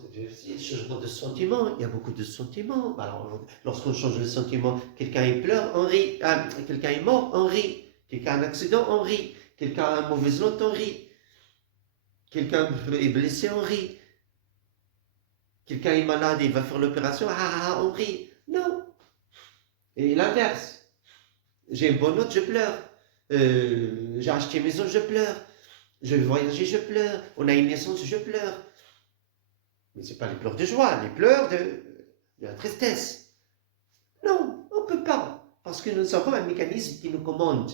changement de sentiment, il y a beaucoup de sentiments. Alors, lorsqu'on change de sentiment, quelqu'un il pleure, on rit. Ah, quelqu'un est mort, on rit. Quelqu'un a un accident, on rit. Quelqu'un a une mauvaise note, on rit. Quelqu'un est blessé, on rit. Quelqu'un est malade, il va faire l'opération, on rit. Non. Et l'inverse. J'ai une bonne note, je pleure. J'ai acheté une maison, je pleure. Je vais voyager, je pleure. On a une naissance, je pleure. Mais ce n'est pas les pleurs de joie, les pleurs de la tristesse. Non, on ne peut pas. Parce que nous avons un mécanisme qui nous commande.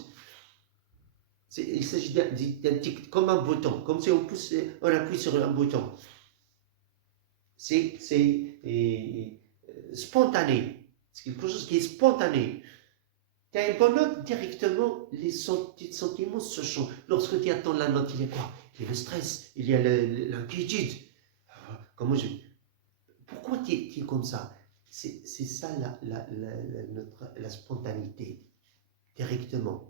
Il s'agit d'un tic, comme un bouton, comme si on appuie sur un bouton. C'est spontané. C'est quelque chose qui est spontané. Tu as une bonne note, directement, les sentiments se changent. Lorsque tu attends la note, il y a quoi? Il y a le stress, il y a l'inquiétude. Pourquoi tu es comme ça? C'est ça la spontanéité, directement.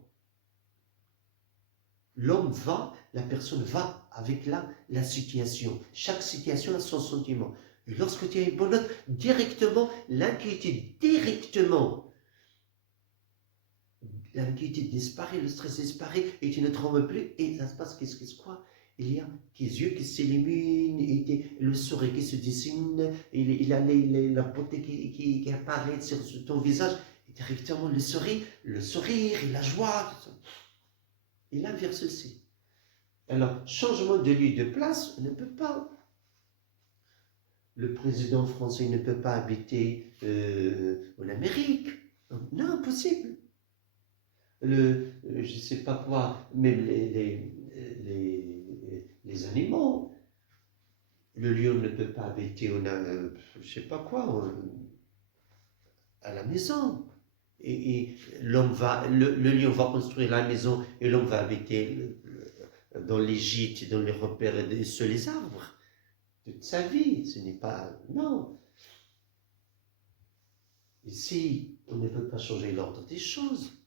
L'homme va, la personne va avec la situation. Chaque situation a son sentiment. Et lorsque tu as une bonne note, directement, l'inquiétude, l'inquiétude disparaît, le stress disparaît, et tu ne trembles plus, et ça se passe, quoi? Il y a tes yeux qui s'illuminent, et le sourire qui se dessine, il y a la beauté qui apparaît sur ton visage, et directement le sourire et la joie. Et l'inverse aussi. Alors, changement de lieu de place, on ne peut pas. Le président français ne peut pas habiter en Amérique. Non, impossible. Je ne sais pas quoi, même les animaux. Le lion ne peut pas habiter je ne sais pas quoi, à la maison. Et l'homme le lion va construire la maison et l'homme va habiter dans les gîtes, dans les repères et sur les arbres. Toute sa vie, ce n'est pas... Non. Ici, on ne peut pas changer l'ordre des choses.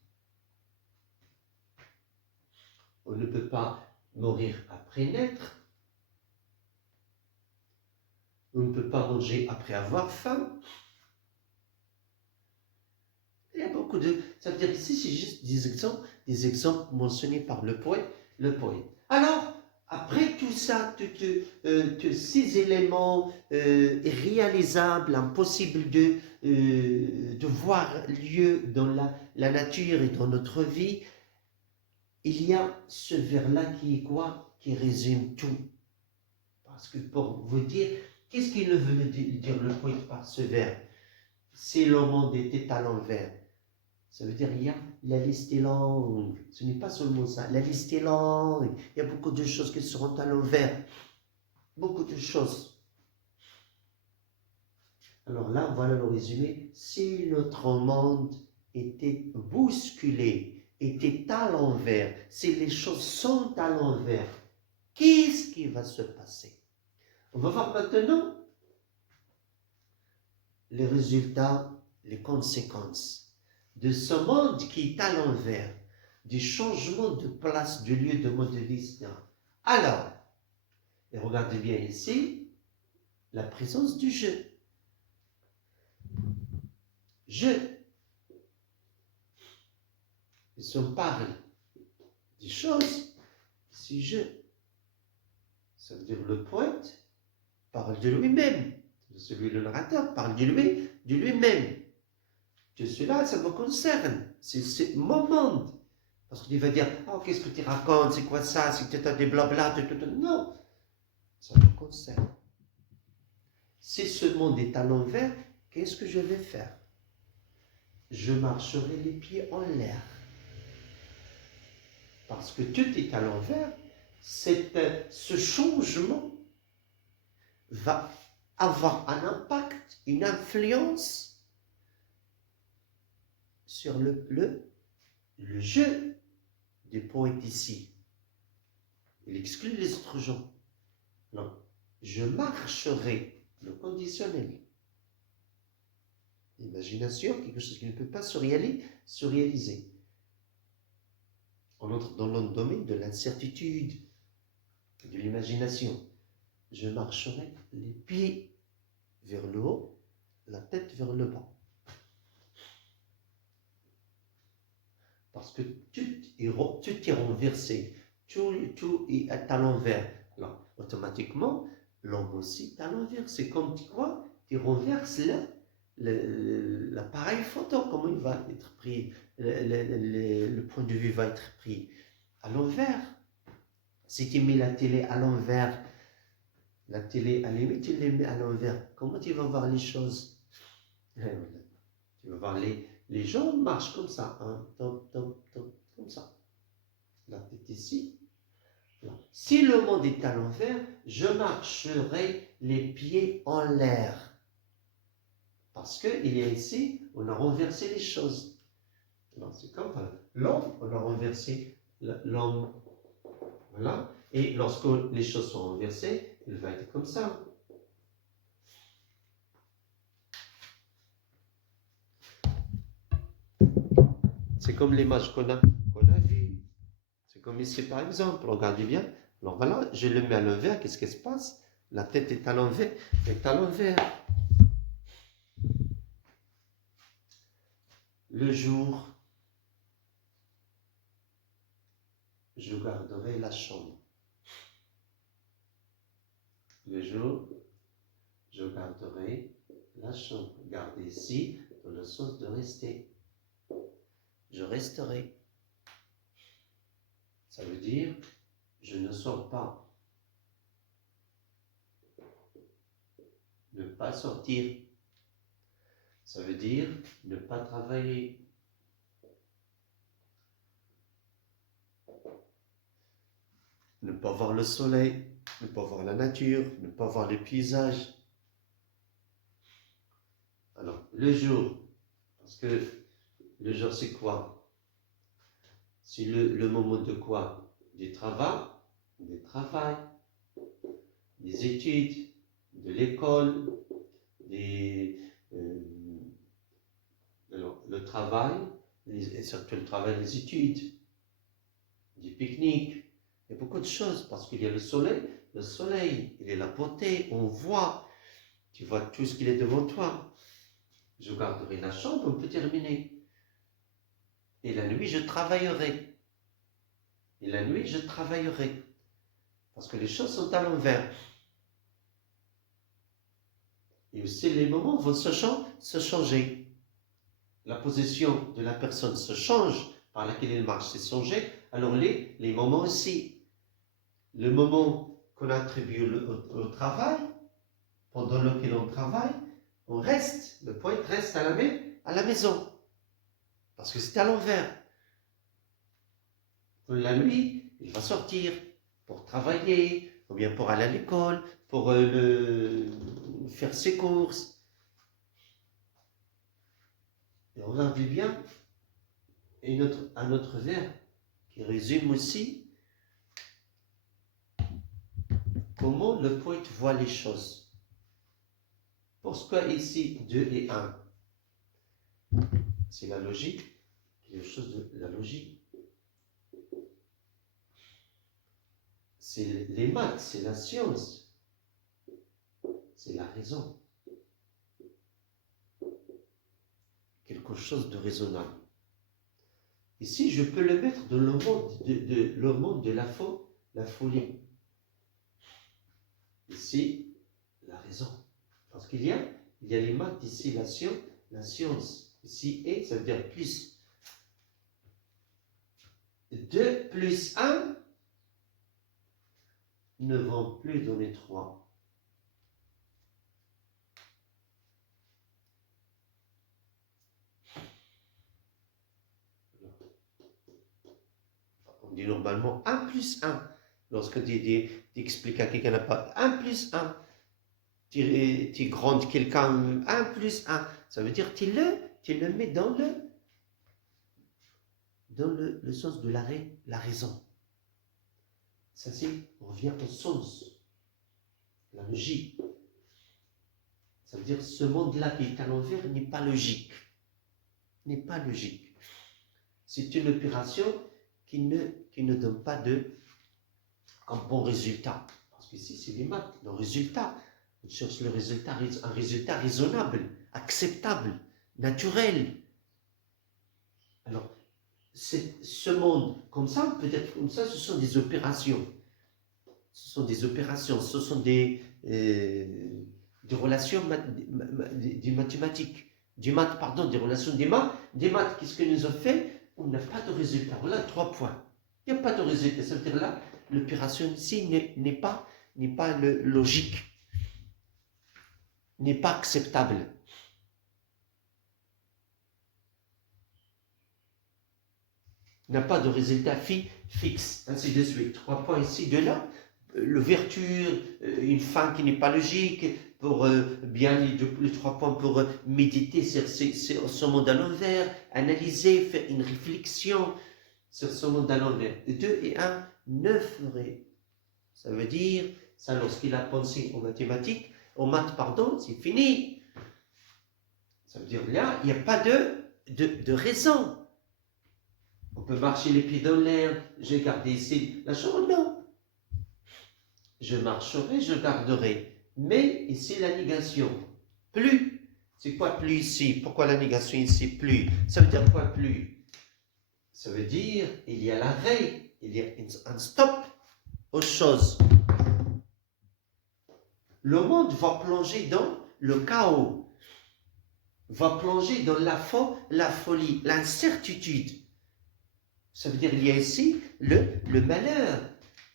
On ne peut pas mourir après naître. On ne peut pas manger après avoir faim. Il y a beaucoup de... Ça veut dire ici, c'est juste des exemples mentionnés par le poète. Alors, après tout ça, tous ces éléments irréalisables, impossibles de voir lieu dans la nature et dans notre vie, il y a ce vers-là qui est quoi? Qui résume tout. Parce que pour vous dire, qu'est-ce qu'il veut dire le poète par ce vers? Si le monde était à l'envers. Ça veut dire la liste est longue. Ce n'est pas seulement ça. La liste est longue. Il y a beaucoup de choses qui seront à l'envers. Beaucoup de choses. Alors là, voilà le résumé. Si notre monde était bousculé, était à l'envers, si les choses sont à l'envers, qu'est-ce qui va se passer? On va voir maintenant les résultats, les conséquences de ce monde qui est à l'envers, du changement de place, du lieu de mode de vie. Alors, et regardez bien ici, la présence du je. Je. Si on parle des choses, c'est je. Ça veut dire le poète parle de lui-même. Celui, le narrateur, parle de lui-même. Que cela, ça me concerne. C'est mon monde. Parce qu'il va dire, oh, qu'est-ce que tu racontes? C'est quoi ça? C'est que tu as des blabla. Non, ça me concerne. Si ce monde est à l'envers, qu'est-ce que je vais faire? Je marcherai les pieds en l'air. Parce que tout est à l'envers, ce changement va avoir un impact, une influence sur le jeu du poète ici. Il exclut les autres gens. Non, je marcherai, le conditionnel. L'imagination, quelque chose qui ne peut pas se réaliser. On entre dans le domaine de l'incertitude, de l'imagination. je marcherai les pieds vers le haut, la tête vers le bas. Parce que tout est renversé, tout est à l'envers. Alors, automatiquement, l'homme aussi est à l'envers. C'est comme quoi tu renverses l'appareil photo, comment il va être pris, le point de vue va être pris à l'envers. Si tu mets la télé à l'envers, la télé, à la limite, tu les mets à l'envers, comment tu vas voir les choses? Tu vas voir les gens marchent comme ça, hein, top, top, top, comme ça. La tête ici. Si le monde est à l'envers, je marcherai les pieds en l'air. Parce qu'il y a ici, on a renversé les choses. C'est comme l'homme, on a renversé l'homme. Voilà. Et lorsque les choses sont renversées, il va être comme ça. C'est comme l'image qu'on a vue. C'est comme ici par exemple, regardez bien. Alors voilà, je le mets à l'envers, qu'est-ce qui se passe? La tête est à l'envers, Le jour, je garderai la chambre. Le jour, je garderai la chambre. Garder ici, dans le sens de rester. Je resterai. Ça veut dire, je ne sors pas. Ne pas sortir. Ça veut dire, ne pas travailler. Ne pas voir le soleil, ne pas voir la nature, ne pas voir les paysages. Alors, le jour, parce que le jour c'est quoi? C'est le moment de quoi? Du travail, des études, de l'école, alors, le travail, et surtout le travail, les études, des pique-niques, il y a beaucoup de choses parce qu'il y a le soleil, il est la beauté, on voit, tu vois tout ce qu'il est devant toi. Je garderai la chambre, on peut terminer. Et la nuit, je travaillerai. Parce que les choses sont à l'envers. Et aussi, les moments vont se changer. La position de la personne se change par laquelle elle marche, c'est changer. Alors, les moments aussi. Le moment qu'on attribue au travail, pendant lequel on travaille, on reste, le point reste à la maison. Parce que c'est à l'envers. La nuit, il va sortir pour travailler, ou bien pour aller à l'école, pour faire ses courses. Et regardez bien un autre verbe qui résume aussi comment le poète voit les choses. Pourquoi ici 2 et 1? C'est la logique, quelque chose de la logique. C'est les maths, c'est la science, c'est la raison. Quelque chose de raisonnable. Ici, je peux le mettre dans le monde de la folie. Ici, la raison. Parce qu'il y a les maths ici, la science. Ici, et, ça veut dire plus. 2 plus 1 ne vont plus donner 3. On dit normalement 1 plus 1. Lorsque tu expliques à quelqu'un n'a pas 1 plus 1, tu grandes quelqu'un 1 plus 1, ça veut dire tu le mets dans le sens de la raison. Ça c'est, on revient au sens, la logique. Ça veut dire ce monde-là qui est à l'envers n'est pas logique. C'est une opération qui ne donne pas un bon résultat. Parce qu'ici, c'est les maths, le résultat. On cherche le résultat, un résultat raisonnable, acceptable, naturel. Alors, ce monde, comme ça, peut-être comme ça, ce sont des opérations. Ce sont des opérations, ce sont des relations, des mathématiques, des maths, pardon, des relations des maths. Des maths, qu'est-ce que nous a fait? On n'a pas de résultat. Voilà 3 points. Il n'y a pas de résultat. Ça veut dire là, l'opération ici n'est pas logique, n'est pas acceptable. N'a pas de résultat fixe, ainsi de suite. 3 points ici, 2 là. L'ouverture, une fin qui n'est pas logique, pour bien les 3 points pour méditer sur ce monde à l'envers, analyser, faire une réflexion sur ce monde à l'envers. 2 et 1, 9 vrais. Ça veut dire, ça lorsqu'il a pensé aux mathématiques, aux maths, pardon, c'est fini. Ça veut dire là, il n'y a pas de raison. On peut marcher les pieds dans l'air, j'ai gardé ici la chambre, non. Je marcherai, je garderai. Mais ici, la négation. Plus. C'est quoi plus ici? Pourquoi la négation ici? Plus. Ça veut dire quoi plus? Ça veut dire, il y a l'arrêt, il y a un stop aux choses. Le monde va plonger dans le chaos, va plonger dans la folie, l'incertitude. Ça veut dire qu'il y a ici le malheur.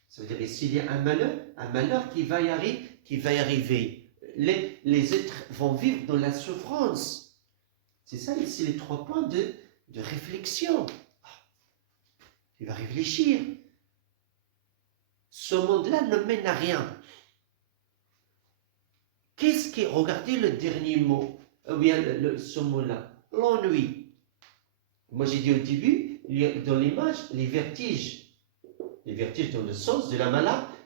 Ça veut dire ici il y a un malheur qui va y arriver. Les êtres vont vivre dans la souffrance. C'est ça ici les 3 points de réflexion. Il va réfléchir. Ce monde-là ne mène à rien. Qu'est-ce qui... Regardez le dernier mot. Bien, ce mot-là. L'ennui. Moi j'ai dit au début, il y a dans l'image, les vertiges. Les vertiges dans le sens de la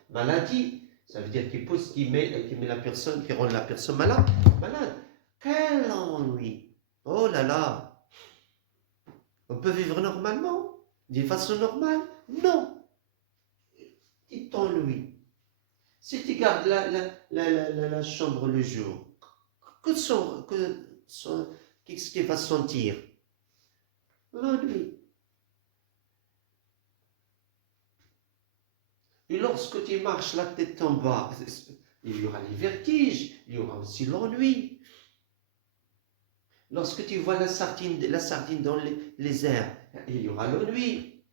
maladie. Ça veut dire qu'il met la personne, qui rend la personne malade. Quel ennui! Oh là là! On peut vivre normalement? De façon normale? Non! Il t'ennuie. Si tu gardes la chambre le jour, qu'est-ce qu'il va sentir? L'ennui. Et lorsque tu marches la tête en bas, il y aura les vertiges, il y aura aussi l'ennui. Lorsque tu vois la sardine dans les airs, il y aura l'ennui.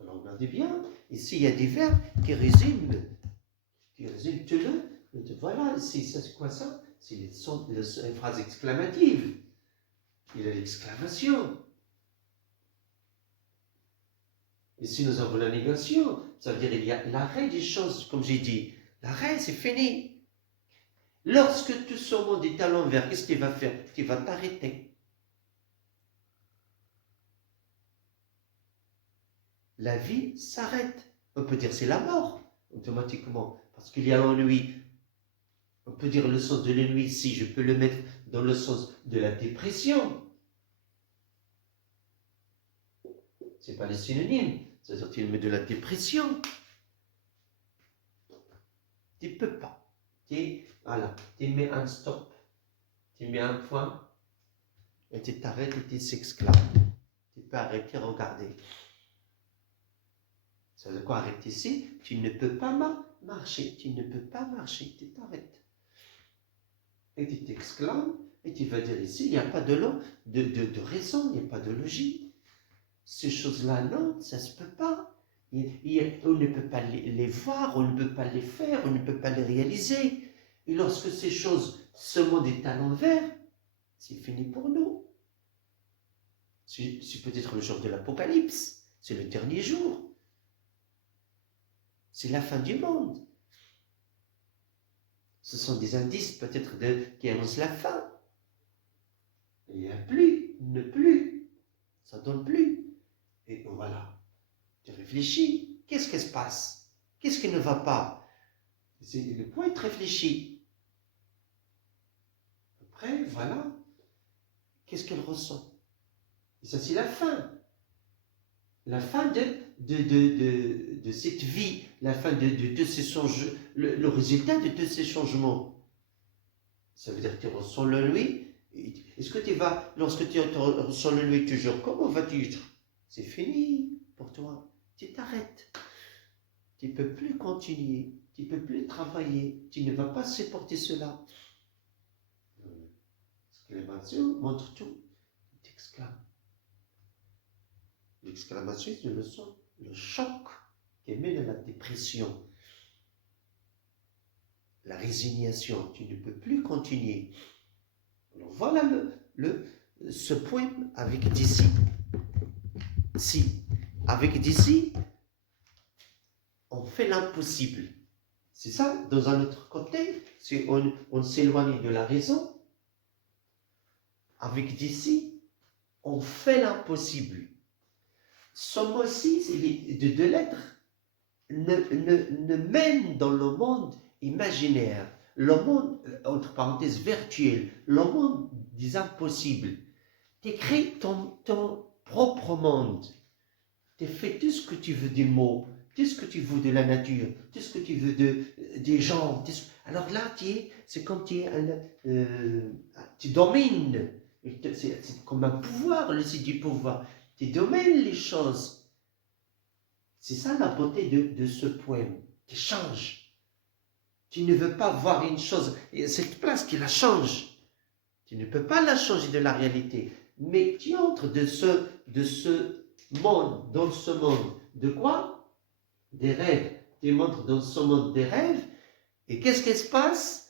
Alors regardez bien, ici il y a des verbes qui résument tout le. Voilà, ici, c'est quoi ça? C'est une phrase exclamative. Il y a l'exclamation. Ici, nous avons la négation. Ça veut dire qu'il y a l'arrêt des choses, comme j'ai dit. L'arrêt, c'est fini. Lorsque tout ce monde est à l'envers, qu'est-ce qu'il va faire? Il va t'arrêter. La vie s'arrête. On peut dire c'est la mort, automatiquement, parce qu'il y a l'ennui. On peut dire le sens de l'ennui ici, je peux le mettre dans le sens de la dépression. C'est pas les synonymes. C'est-à-dire tu mets de la dépression. Tu ne peux pas. Tu mets un stop. Tu mets un point. Et tu t'arrêtes et tu s'exclames. Tu peux arrêter, regarder. Ça veut dire quoi arrêter ici? Tu ne peux pas marcher. Tu ne peux pas marcher. Tu t'arrêtes. Et tu t'exclames. Et tu vas dire ici, il n'y a pas de raison, il n'y a pas de logique. Ces choses-là, non, ça ne se peut pas. On ne peut pas les voir, on ne peut pas les faire, on ne peut pas les réaliser. Et lorsque ces choses, ce monde est à l'envers, c'est fini pour nous. C'est peut-être le jour de l'Apocalypse, c'est le dernier jour. C'est la fin du monde. Ce sont des indices peut-être qui annoncent la fin. Il n'y a plus, ne plus, ça ne donne plus. Et voilà, tu réfléchis, qu'est-ce qui se passe? Qu'est-ce qui ne va pas? Le point est réfléchi. Après, voilà, qu'est-ce qu'elle ressent? Et ça, c'est la fin. La fin de cette vie, la fin de ces changements, le résultat de tous ces changements. Ça veut dire que tu ressens le nuit. Est-ce que tu vas, lorsque tu ressens le nuit toujours, comment vas-tu être? C'est fini pour toi. Tu t'arrêtes. Tu ne peux plus continuer. Tu ne peux plus travailler. Tu ne vas pas supporter cela. L'exclamation montre tout. Tu t'exclames. L'exclamation, c'est le son, le choc qui mène à la dépression. La résignation. Tu ne peux plus continuer. Alors voilà ce poème avec d'ici. Si, avec d'ici, on fait l'impossible. C'est ça, dans un autre côté, si on s'éloigne de la raison, avec d'ici, on fait l'impossible. Ce mot-ci, c'est de deux lettres, ne mène dans le monde imaginaire, le monde, entre parenthèses, virtuel, le monde des impossibles. Tu crées ton propre monde. Tu fais tout ce que tu veux des mots, tout ce que tu veux de la nature, tout ce que tu veux des gens. Alors là, c'est comme tu domines. C'est comme un pouvoir, le site du pouvoir. Tu domines les choses. C'est ça la beauté de ce poème. Tu changes. Tu ne veux pas voir une chose, cette place qui la change. Tu ne peux pas la changer de la réalité. Mais tu entres de ce monde, dans ce monde. De quoi? Des rêves. Tu entres dans ce monde des rêves. Et qu'est-ce qui se passe?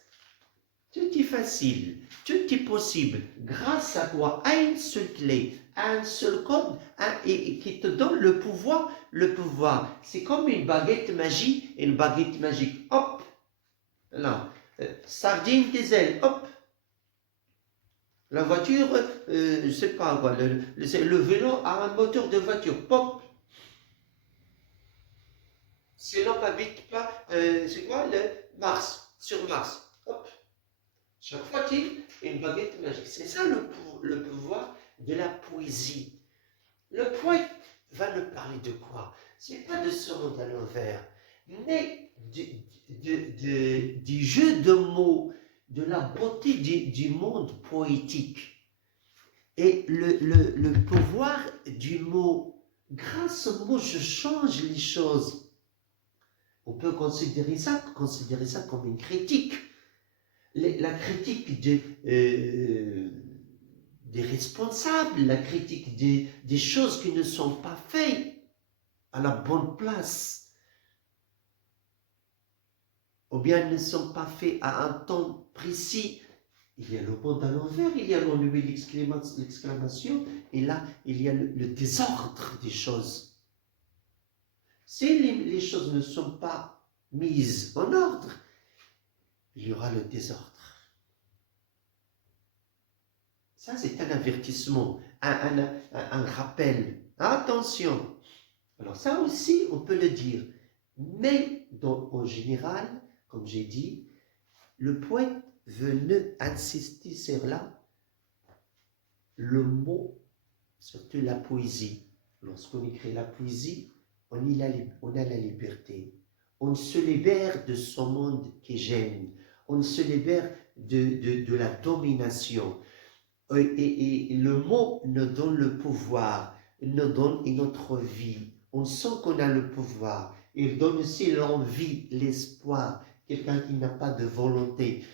Tout est facile. Tout est possible. Grâce à quoi? À une seule clé, à un seul code, et qui te donne le pouvoir. Le pouvoir, c'est comme une baguette magique. Une baguette magique. Hop! Là. Sardine des ailes. Hop! La voiture, je ne sais pas quoi, le vélo a un moteur de voiture, pop. Si l'on n'habite pas, c'est quoi, le Mars, sur Mars, hop. Chaque fois qu'il y a une baguette magique. C'est ça le pouvoir de la poésie. Le poète va nous parler de quoi? C'est pas de ce monde à l'envers, mais du jeu de mots, de la beauté du monde poétique et le pouvoir du mot. Grâce au mot, je change les choses. On peut considérer ça comme une critique. La critique des responsables, la critique des choses qui ne sont pas faites à la bonne place. Ou bien ne sont pas faits à un temps précis. Il y a le monde à l'envers, il y a l'ennui, l'exclamation, et là, il y a le désordre des choses. Si les choses ne sont pas mises en ordre, il y aura le désordre. Ça, c'est un avertissement, un rappel. Attention! Alors ça aussi, on peut le dire. Mais en général, comme j'ai dit, le poète veut insister sur là, le mot, surtout la poésie. Lorsqu'on écrit la poésie, on a la liberté. On se libère de ce monde qui gêne. On se libère de la domination. Et le mot nous donne le pouvoir, nous donne une autre vie. On sent qu'on a le pouvoir. Il donne aussi l'envie, l'espoir. Quelqu'un qui n'a pas de volonté.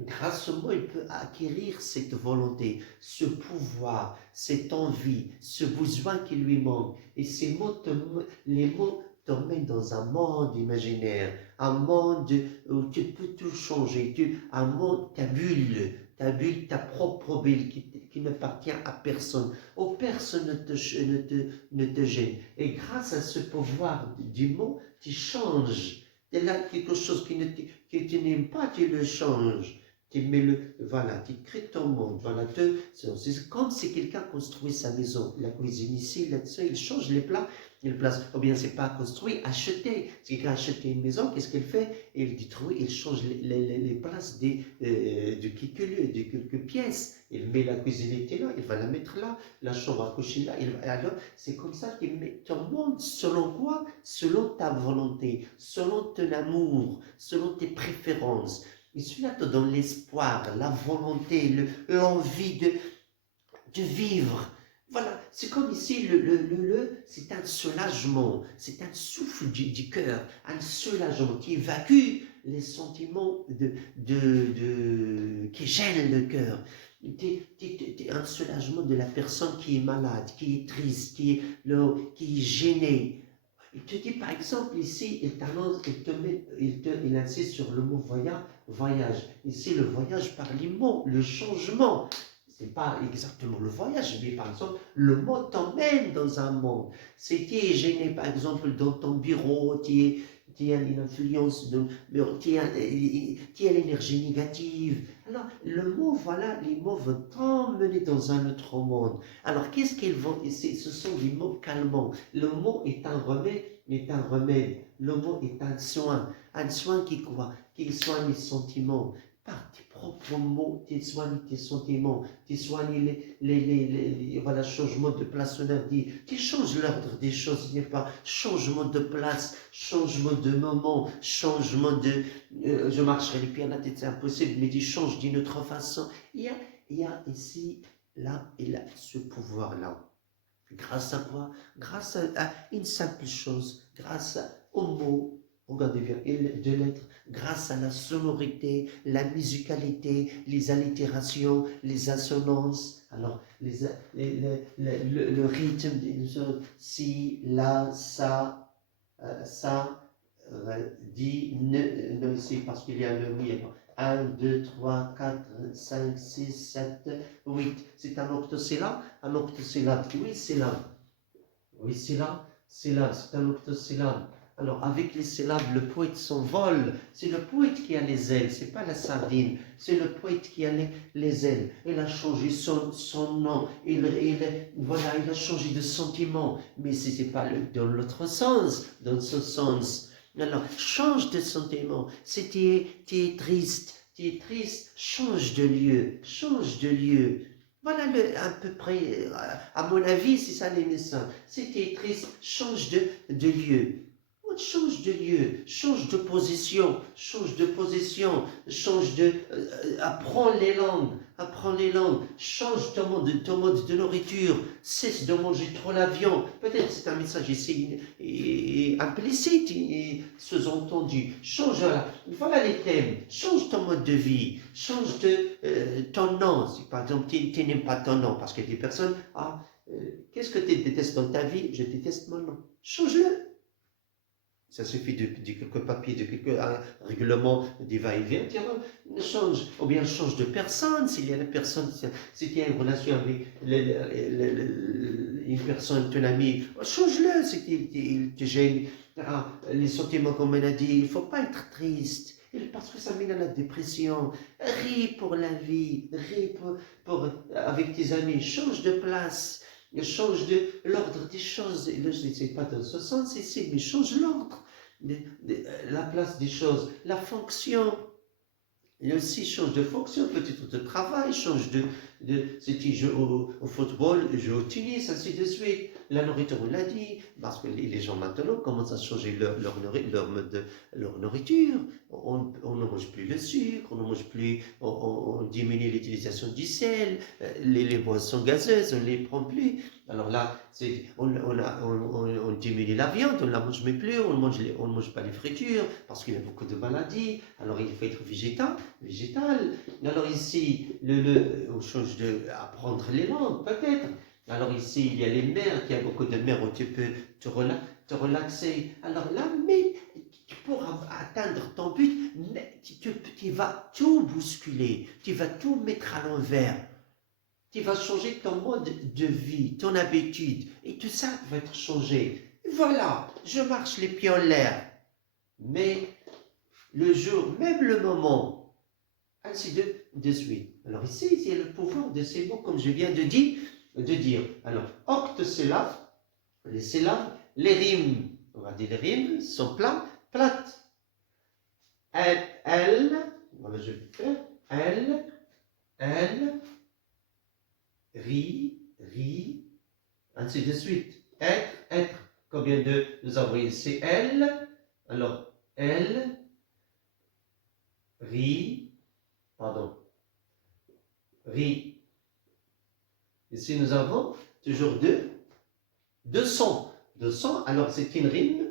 Grâce au mot, il peut acquérir cette volonté, ce pouvoir, cette envie, ce besoin qui lui manque. Et les mots t'emmènent dans un monde imaginaire, un monde où tu peux tout changer, un monde, ta bulle, ta propre bulle qui n'appartient à personne. Oh, personne ne te gêne. Et grâce à ce pouvoir du mot, tu changes. Tu as quelque chose que tu n'aimes pas, tu le changes. Voilà, tu crées ton monde. Voilà, c'est comme si quelqu'un construit sa maison. La cuisine ici, là-dessus, il change les plats. Il place, ou bien c'est pas construit, acheté. Si quelqu'un a acheté une maison, qu'est-ce qu'il fait? Il détruit, il change les places de quelques pièces. Il met la cuisine était là, il va la mettre là, la chambre à coucher là. Alors, c'est comme ça qu'il met ton monde. Selon quoi? Selon ta volonté, selon ton amour, selon tes préférences. Et celui-là te donne l'espoir, la volonté, l'envie de vivre. Voilà, c'est comme ici, c'est un soulagement, c'est un souffle du cœur, un soulagement qui évacue les sentiments qui gênent le cœur. Un soulagement de la personne qui est malade, qui est triste, qui est gênée. Il te dit par exemple ici, il insiste sur le mot voyage. Ici, le voyage par les mots, le changement. C'est pas exactement le voyage, mais par exemple, le mot t'emmène dans un monde. Si tu es gêné, par exemple, dans ton bureau, tu as une influence, tu as l'énergie négative. Alors, le mot, voilà, les mots vont t'emmener dans un autre monde. Alors, qu'est-ce qu'ils vont, ce sont des mots calmants. Le mot est un remède, Le mot est un soin qui quoi? Qui soigne les sentiments. Par tes propres mots, tu soignes tes sentiments, tu soignes voilà, changement de place, on a dit, tu changes l'ordre des choses, il n'y a pas changement de place, changement de moment, changement je marcherai les pieds à la tête, c'est impossible, mais tu changes d'une autre façon. Il y a ici, là, et là, ce pouvoir-là. Grâce à quoi? Grâce à une simple chose, grâce aux mots, regardez bien, de lettres, grâce à la sonorité, la musicalité, les allitérations, les assonances, alors le rythme, si, là, ça, dit, non, ici, parce qu'il y a le oui. 1, 2, 3, 4, 5, 6, 7, 8. C'est un octosyllabe. Un octosyllabe, oui, syllabe. Oui, syllabe, syllabe, c'est un octosyllabe. Alors, avec les syllabes, le poète s'envole. C'est le poète qui a les ailes, c'est pas la sardine. C'est le poète qui a les ailes. Il a changé son nom. Voilà, il a changé de sentiment. Mais ce n'est pas dans l'autre sens, dans ce sens. Alors, change de sentiment. Si tu es triste, change de lieu, Voilà à peu près, à mon avis, c'est ça les médecins. Si tu es triste, change de lieu. Change de lieu, change de position, apprends les langues, change ton mode de nourriture, cesse de manger trop l'avion. Peut-être c'est un message ici implicite et sous-entendu. Change, voilà les thèmes, change ton mode de vie, change ton nom. Si par exemple tu n'aimes pas ton nom, parce que des personnes, qu'est-ce que tu détestes dans ta vie? Je déteste mon nom. Change-le. Ça suffit de quelques papiers, de quelques règlements, des va-et-vient, change. Ou bien change de personne, s'il y a une personne, si tu as une relation avec une personne, ton ami, change-le, si il te gêne. Les sentiments, comme on a dit, il ne faut pas être triste. Parce que ça mène à la dépression. Ris pour la vie, avec tes amis, change de place. Change l'ordre des choses. Et là, je ne sais pas dans ce sens ici, mais change l'ordre, la place des choses, la fonction. Et aussi change de fonction, peut-être de travail, change si tu joues au football, joue au tennis, ainsi de suite. La nourriture, on l'a dit, parce que les gens maintenant commencent à changer leur nourriture. On ne mange plus le sucre, on ne mange plus, on diminue l'utilisation du sel, les boissons gazeuses, on ne les prend plus. Alors là, on diminue la viande, on ne la mange plus, on ne mange pas les fritures, parce qu'il y a beaucoup de maladies. Alors il faut être végétal. Alors ici, on change apprendre les langues, peut-être. Alors ici, il y a les mers, il y a beaucoup de mers où tu peux te relaxer. Alors là, mais pour atteindre ton but, tu vas tout bousculer, tu vas tout mettre à l'envers. Tu vas changer ton mode de vie, ton habitude, et tout ça va être changé. Voilà, je marche les pieds en l'air. Mais le jour, même le moment, ainsi de suite. Alors ici, il y a le pouvoir de ces mots, comme je viens de dire. Alors, octosyllabe, les syllabes, les rimes, on va dire les rimes, sont plates. Elle, voilà, je vais faire, elle, ri, ainsi de suite. Être. Combien de nous avons ici? Elle. Alors, elle, ri, ri. Ici, nous avons toujours deux sons. Deux sons, alors c'est une rime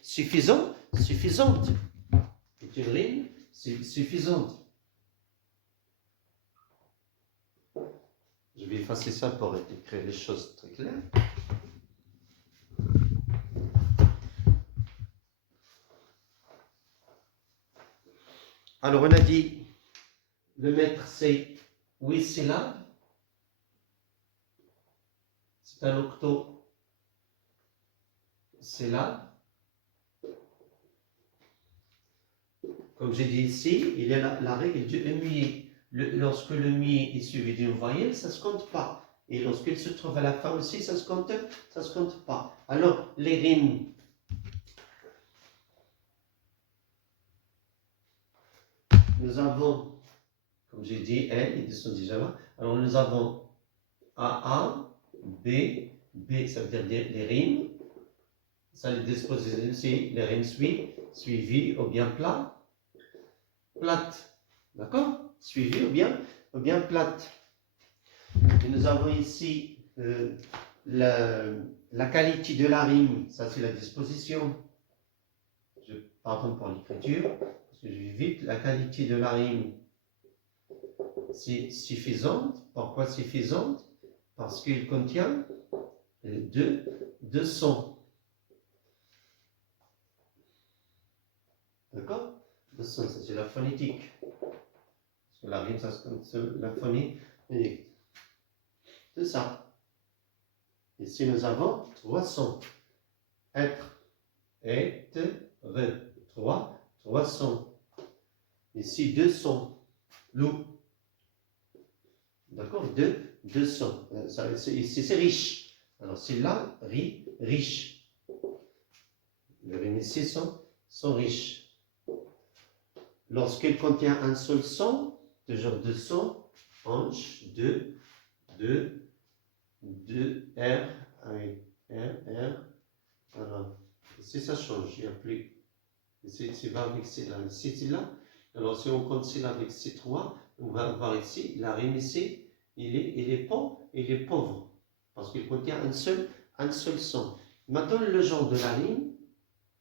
suffisante. C'est une rime suffisante. Je vais effacer ça pour écrire les choses très claires. Alors, on a dit, le mètre, c'est 8 syllabes. C'est un octosyllabe. Comme j'ai dit ici, il y a la règle du muet. Lorsque le muet est suivi d'une voyelle, ça ne se compte pas. Et lorsqu'il se trouve à la fin aussi, ça ne se compte pas. Alors, les rimes. Nous avons, comme j'ai dit, L, ils sont déjà là. Alors, nous avons A, B, ça veut dire les rimes. Ça les dispose ici, les rimes suivies ou bien plate. D'accord? Suivies ou bien plate. Et nous avons ici la qualité de la rime, ça c'est la disposition. Pardon pour l'écriture, parce que je vais vite. La qualité de la rime, c'est suffisante. Pourquoi suffisante? Parce qu'il contient deux sons. D'accord? Deux sons, c'est la phonétique. Parce que la rime, ça se compte sur la phonétique. C'est ça. Ici, nous avons trois sons. Être, trois sons. Ici, deux sons. Loup. D'accord? Deux sons. Ici, c'est riche. Alors, c'est là, riche. Les rimes ici sont riches. Lorsqu'il contient un seul son, toujours deux sons, hanche, deux, R, alors, ici ça change, il n'y a plus, ici va avec C là, ici c'est là, alors si on compte C là avec C3, on va voir ici, la rime ici, il est pauvre, parce qu'il contient un seul son. Maintenant, le genre de la rime,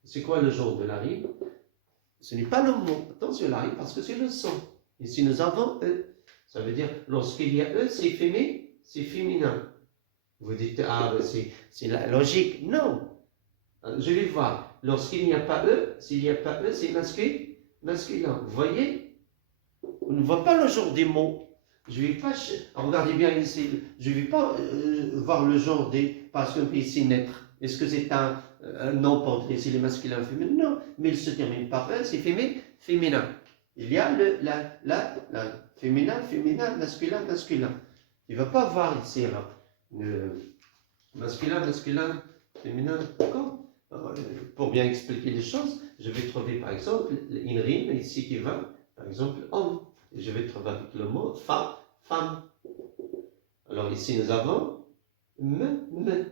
c'est quoi le genre de la rime? Ce n'est pas le mot, attention la rime, parce que c'est le son. Ici nous avons E, ça veut dire, lorsqu'il y a E, c'est féminin. Vous dites, ah, c'est la logique. Non. Je vais voir. Lorsqu'il n'y a pas E, s'il n'y a pas E, c'est masculin. Vous voyez? On ne voit pas le genre des mots. Je ne vais pas. Regardez bien ici. Je ne vais pas voir le genre des. Parce qu'on peut ici naître. Est-ce que c'est un nom pour dire s'il est masculin ou féminin? Non. Mais il se termine par E, c'est féminin. Il y a la féminin, masculin. Il ne va pas voir ici là. Masculin, féminin, d'accord? Pour bien expliquer les choses, je vais trouver par exemple une rime ici qui va, par exemple, homme. Et je vais trouver avec le mot femme. Alors ici nous avons me.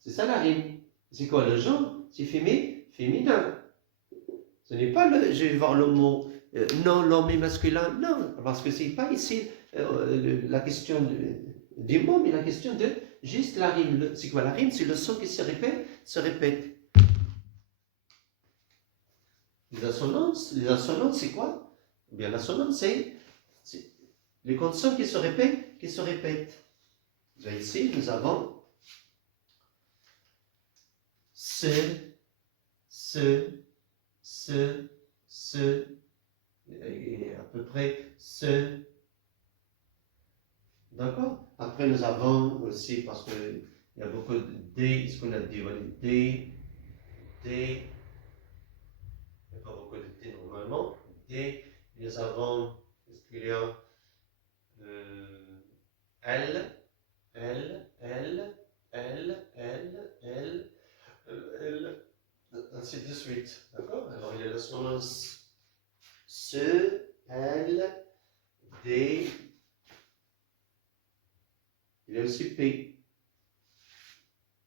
C'est ça la rime. C'est quoi le genre? C'est féminin. Ce n'est pas le. Je vais voir le mot. Non, l'homme est masculin. Non, parce que c'est pas ici la question du mot, mais la question de juste la rime. C'est quoi la rime? C'est le son qui se répète. Les assonances, c'est quoi? Eh bien, l'assonance, c'est les consonnes qui se répètent. Déjà ici, nous avons et à peu près ce. D'accord? Après, nous avons aussi, parce qu'il y a beaucoup de D, ce qu'on a dit, voilà, D. Il n'y a pas beaucoup de D normalement. D, nous avons, qu'est-ce qu'il y a? L. ainsi de suite. D'accord? Alors, il y a l'assonance se, L, D. Il y a aussi P.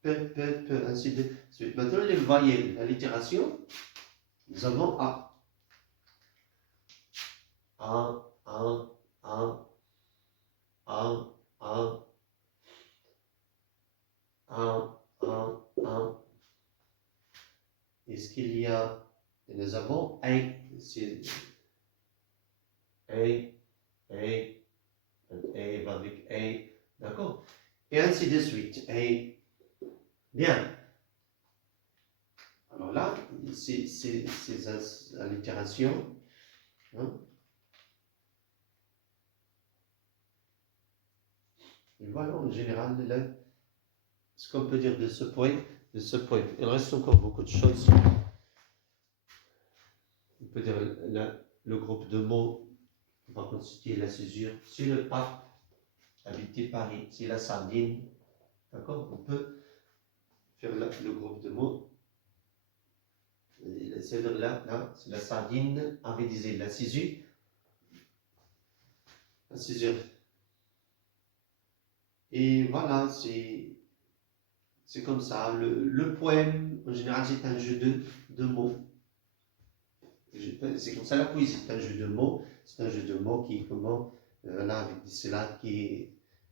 P, P, P, ainsi de suite. Maintenant, les voyelles, l'allitération, nous avons A. A, A, A, A, A, A, A, A. Est-ce qu'il y a, nous avons un, c'est A va avec A, d'accord? Et ainsi de suite. A, bien. Alors là, ces allitérations, hein? Et voilà en général là, ce qu'on peut dire de ce point. Il reste encore beaucoup de choses. On peut dire le groupe de mots va constituer la césure. C'est le pape, habiter Paris, c'est la sardine. D'accord? On peut faire le groupe de mots. C'est là, c'est la sardine, avidisée, la césure. La césure. Et voilà, c'est comme ça. Le poème, en général, c'est un jeu de mots. C'est comme ça la poésie, c'est un jeu de mots. C'est un jeu de mots qui est comment, là, avec des syllabes qui est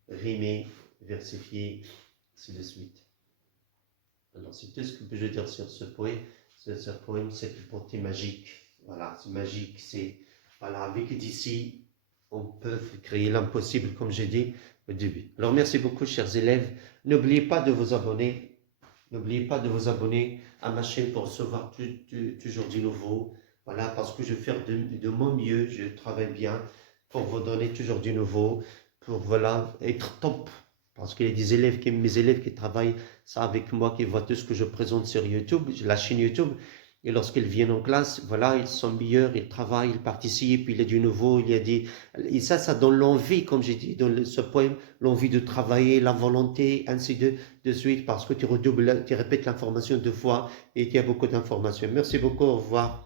rimé, versifié, ainsi de suite. Alors, c'est tout ce que je veux dire sur ce poème. Ce poème, c'est une portée magique. Voilà, c'est magique. C'est, voilà, avec d'ici, on peut créer l'impossible, comme j'ai dit au début. Alors, merci beaucoup, chers élèves. N'oubliez pas de vous abonner. N'oubliez pas de vous abonner à ma chaîne pour recevoir toujours du nouveau. Voilà, parce que je vais faire de mon mieux. Je travaille bien pour vous donner toujours du nouveau. Pour, voilà, être top. Parce qu'il y a des élèves, mes élèves qui travaillent ça avec moi, qui voient tout ce que je présente sur YouTube, la chaîne YouTube. Et lorsqu'ils viennent en classe, voilà, ils sont meilleurs, ils travaillent, ils participent, il y a du nouveau, il y a des... Et ça donne l'envie, comme j'ai dit dans ce poème, l'envie de travailler, la volonté, ainsi de suite, parce que tu redoubles, tu répètes l'information deux fois et il y a beaucoup d'informations. Merci beaucoup, au revoir.